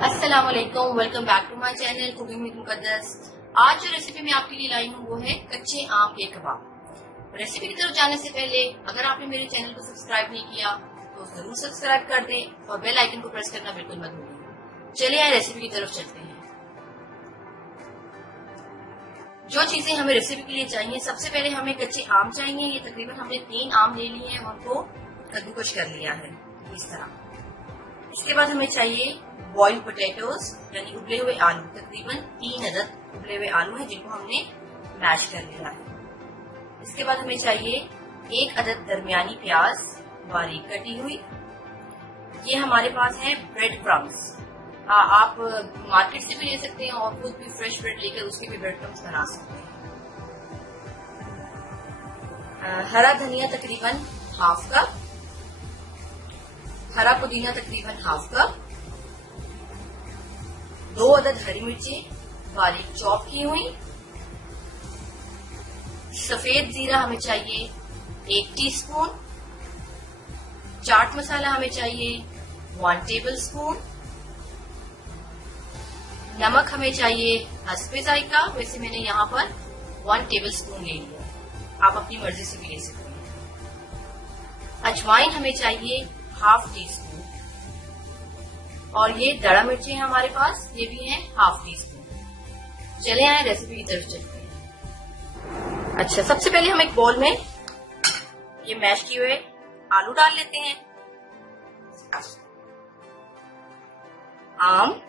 अस्सलाम वालेकुम, welcome back to my channel cooking with Muqaddas. आज जो रेसिपी मैं आपके लिए लाई हूँ वो है कच्चे आम के कबाब। रेसिपी की तरफ जाने से पहले अगर आपने मेरे चैनल को सब्सक्राइब नहीं किया तो जरूर सब्सक्राइब कर दें और बेल आइकन को प्रेस करना बिल्कुल मत भूलिए। चलिए आए रेसिपी की तरफ चलते हैं। जो चीजें हमें रेसिपी के लिए चाहिए, सबसे पहले हमें कच्चे आम चाहिए। ये तकरीबन हमने 3 आम ले लिए हैं और उनको कद्दूकश कर लिया है इस तरह। इसके बाद हमें चाहिए बॉइल्ड पोटैटोज यानी उबले हुए आलू। तकरीबन 3 अदद उबले हुए आलू हैं जिनको हमने मैश कर लिया है। इसके बाद हमें चाहिए 1 अदद दरमियानी प्याज बारीक कटी हुई। ये हमारे पास है ब्रेड क्रम्स। आप मार्केट से भी ले सकते हैं और खुद भी फ्रेश ब्रेड लेकर उसके भी ब्रेड क्रम्स बना सकते हैं। हरा धनिया तकरीबन ½ कप, हरा पुदीना तकरीबन ½ कप, 2 अदद हरी मिर्ची बारीक चॉप की हुई, सफेद जीरा हमें चाहिए 1 टीस्पून, चाट मसाला हमें चाहिए 1 टेबलस्पून, नमक हमें चाहिए हस्बे जायका। वैसे मैंने यहाँ पर 1 टेबलस्पून ले लिया, आप अपनी मर्जी से भी ले सकते हैं। अजवाइन हमें चाहिए ½ टीस्पून और ये दड़ा मिर्ची है हमारे पास, ये भी है ½ टीस्पून। चले आए रेसिपी की तरफ चलते हैं। अच्छा, सबसे पहले हम एक बाउल में ये मैश किए हुए आलू डाल लेते हैं। आम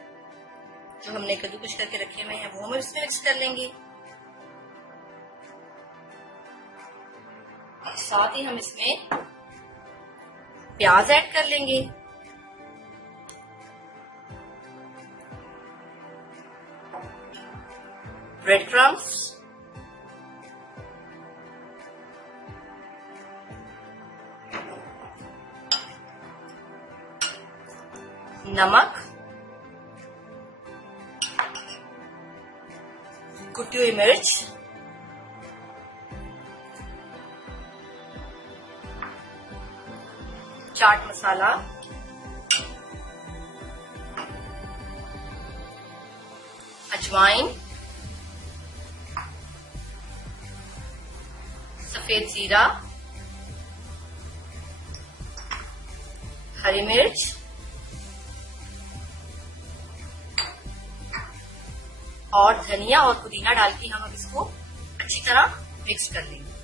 जो हमने कद्दूकश करके रखे हुए हैं वो हम इसमें मिक्स कर लेंगे। साथ ही हम इसमें प्याज ऐड कर लेंगे। ब्रेड क्रम्स, नमक, कुटी हुई मिर्च, चाट मसाला, अजवाइन, सफेद जीरा, हरी मिर्च, और धनिया और पुदीना डाल के हम अब इसको अच्छी तरह मिक्स कर लेंगे।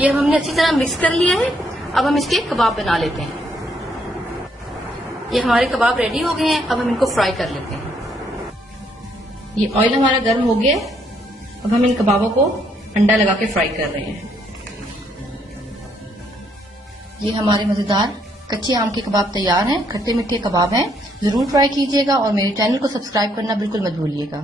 ये हमने अच्छी तरह मिक्स कर लिया है। अब हम इसके कबाब बना लेते हैं। ये हमारे कबाब रेडी हो गए हैं। अब हम इनको फ्राई कर लेते हैं। ये ऑयल हमारा गर्म हो गया है। अब हम इन कबाबों को अंडा लगा के फ्राई कर रहे हैं। ये हमारे मजेदार कच्चे आम के कबाब तैयार हैं। खट्टे मीठे कबाब हैं। जरूर ट्राई कीजिएगा और मेरे चैनल को सब्सक्राइब करना बिल्कुल मत भूलिएगा।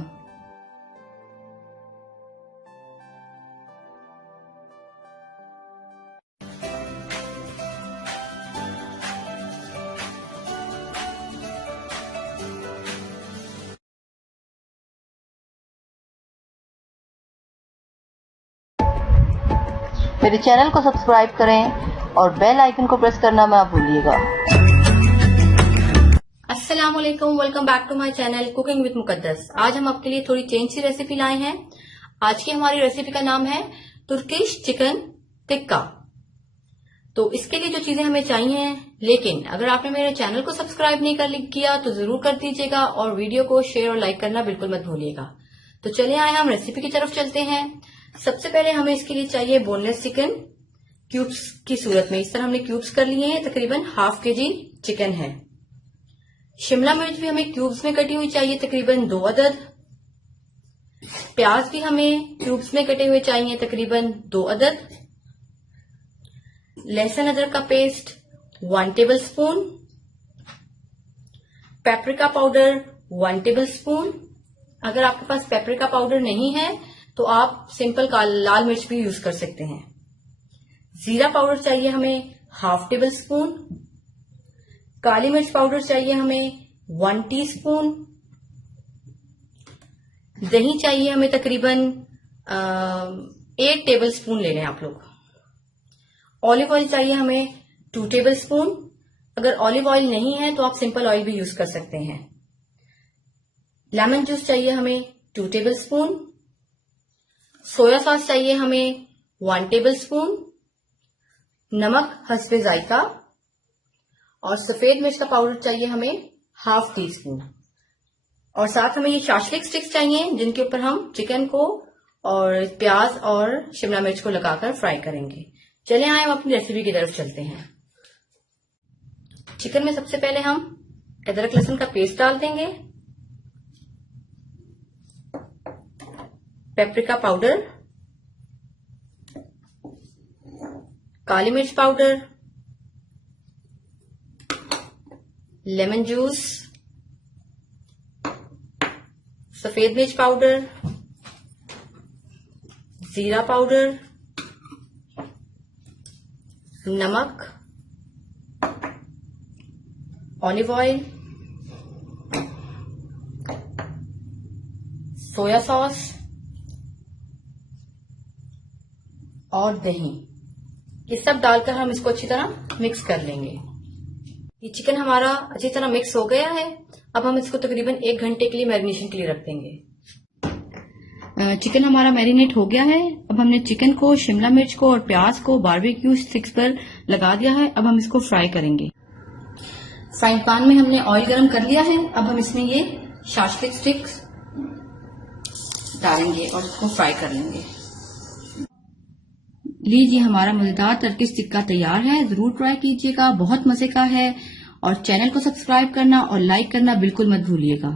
मेरे चैनल को सब्सक्राइब करें और बेल आइकन को प्रेस करना मत भूलिएगा। अस्सलाम वालेकुम, welcome back to my channel cooking with Muqaddas. आज हम आपके लिए थोड़ी चेंज सी रेसिपी लाए हैं। आज की हमारी रेसिपी का नाम है तुर्किश चिकन टिक्का। तो इसके लिए जो चीजें हमें चाहिए, लेकिन अगर आपने मेरे चैनल को सब्सक्राइब नहीं किया तो जरूर कर दीजिएगा और वीडियो को शेयर और लाइक करना बिल्कुल मत भूलिएगा। तो चलिए आए हम रेसिपी की तरफ चलते हैं। सबसे पहले हमें इसके लिए चाहिए बोनलेस चिकन क्यूब्स की सूरत में। इस तरह हमने क्यूब्स कर लिए हैं, तकरीबन हाफ केजी चिकन है। शिमला मिर्च भी हमें क्यूब्स में कटी हुई चाहिए, तकरीबन 2 अदद। प्याज भी हमें क्यूब्स में कटे हुए चाहिए, तकरीबन 2 अदद। लहसुन अदरक का paste 1 table spoon. Paprika powder 1 table spoon. अगर आपके पास पेपरिका पाउडर नहीं है तो आप सिंपल लाल मिर्च भी यूज कर सकते हैं। जीरा पाउडर चाहिए हमें हाफ टेबल स्पून। काली मिर्च पाउडर चाहिए हमें 1 टीस्पून। दही चाहिए हमें तकरीबन 8 टेबल स्पून ले लें आप लोग। ऑलिव ऑयल चाहिए हमें 2 टेबल स्पून। अगर ऑलिव ऑयल नहीं है तो आप सिंपल ऑयल भी यूज कर सकते हैं। लेमन जूस चाहिए हमें 2 टेबल स्पून। सोया सॉस चाहिए हमें 1 टेबल स्पून। नमक हस्बे जायका और सफेद मिर्च का पाउडर चाहिए हमें हाफ टी स्पून। और साथ हमें ये शाशलिक स्टिक्स चाहिए जिनके ऊपर हम चिकन को और प्याज और शिमला मिर्च को लगाकर फ्राई करेंगे। चलिए आए हम अपनी रेसिपी की तरफ चलते हैं। चिकन में सबसे पहले हम अदरक लहसुन का पेस्ट डाल देंगे, पेपरिका पाउडर, काली मिर्च पाउडर, लेमन जूस, सफेद मिर्च पाउडर, जीरा पाउडर, नमक, ऑलिव ऑयल, सोया सॉस और दही, ये सब डालकर हम इसको अच्छी तरह मिक्स कर लेंगे। ये चिकन हमारा अच्छी तरह मिक्स हो गया है। अब हम इसको तकरीबन 1 घंटे के लिए मैरिनेशन के लिए रख देंगे। चिकन हमारा मैरिनेट हो गया है। अब हमने चिकन को, शिमला मिर्च को और प्याज को बारबेक्यू स्टिक्स पर लगा दिया है। अब हम इसको फ्राई करेंगे। फ्राइंग पैन में हमने ऑयल गरम कर लिया है। अब हम इसमें ये शाशलिक स्टिक्स डालेंगे और इसको फ्राई कर लेंगे। लीजिए हमारा मजेदार टर्किश टिक्का तैयार है। जरूर ट्राई कीजिएगा, बहुत मजे का है। और चैनल को सब्सक्राइब करना और लाइक करना बिल्कुल मत भूलिएगा।